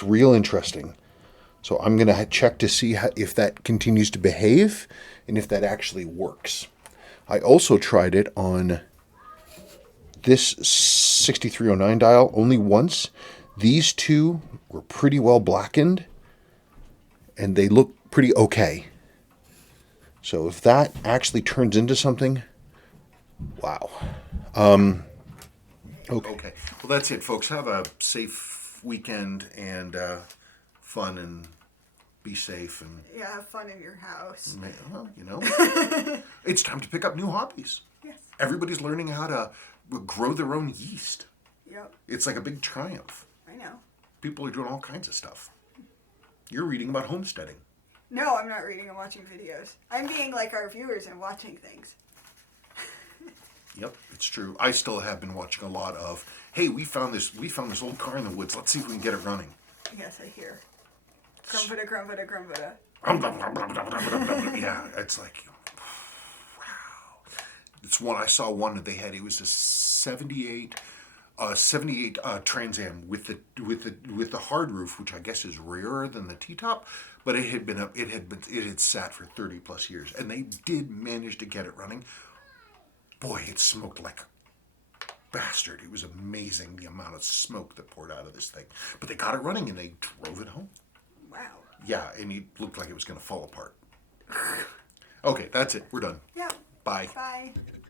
real interesting. So I'm going to check to see if that continues to behave and if that actually works. I also tried it on this 6309 dial only once. These two were pretty well blackened and they look pretty okay. So if that actually turns into something, wow. Okay. Well, that's it, folks. Have a safe weekend and fun and be safe and Yeah, have fun in your house. well, it's time to pick up new hobbies. Yes. Everybody's learning how to grow their own yeast. Yep. It's like a big triumph. I know. People are doing all kinds of stuff. You're reading about homesteading. No, I'm not reading and watching videos. I'm being like our viewers and watching things. Yep, it's true. I still have been watching a lot of, hey, we found this old car in the woods. Let's see if we can get it running. Yes, I hear. Grumbuda, grumbuda, grumbuda. Yeah, it's like, wow. It's one I saw one that they had. It was a 78 Trans Am with the hard roof, which I guess is rarer than the T-top, but it had sat for 30 plus years, and they did manage to get it running. Boy, it smoked like a bastard. It was amazing the amount of smoke that poured out of this thing. But they got it running and they drove it home. Wow. Yeah, and it looked like it was going to fall apart. Okay, that's it. We're done. Yeah. Bye. Bye.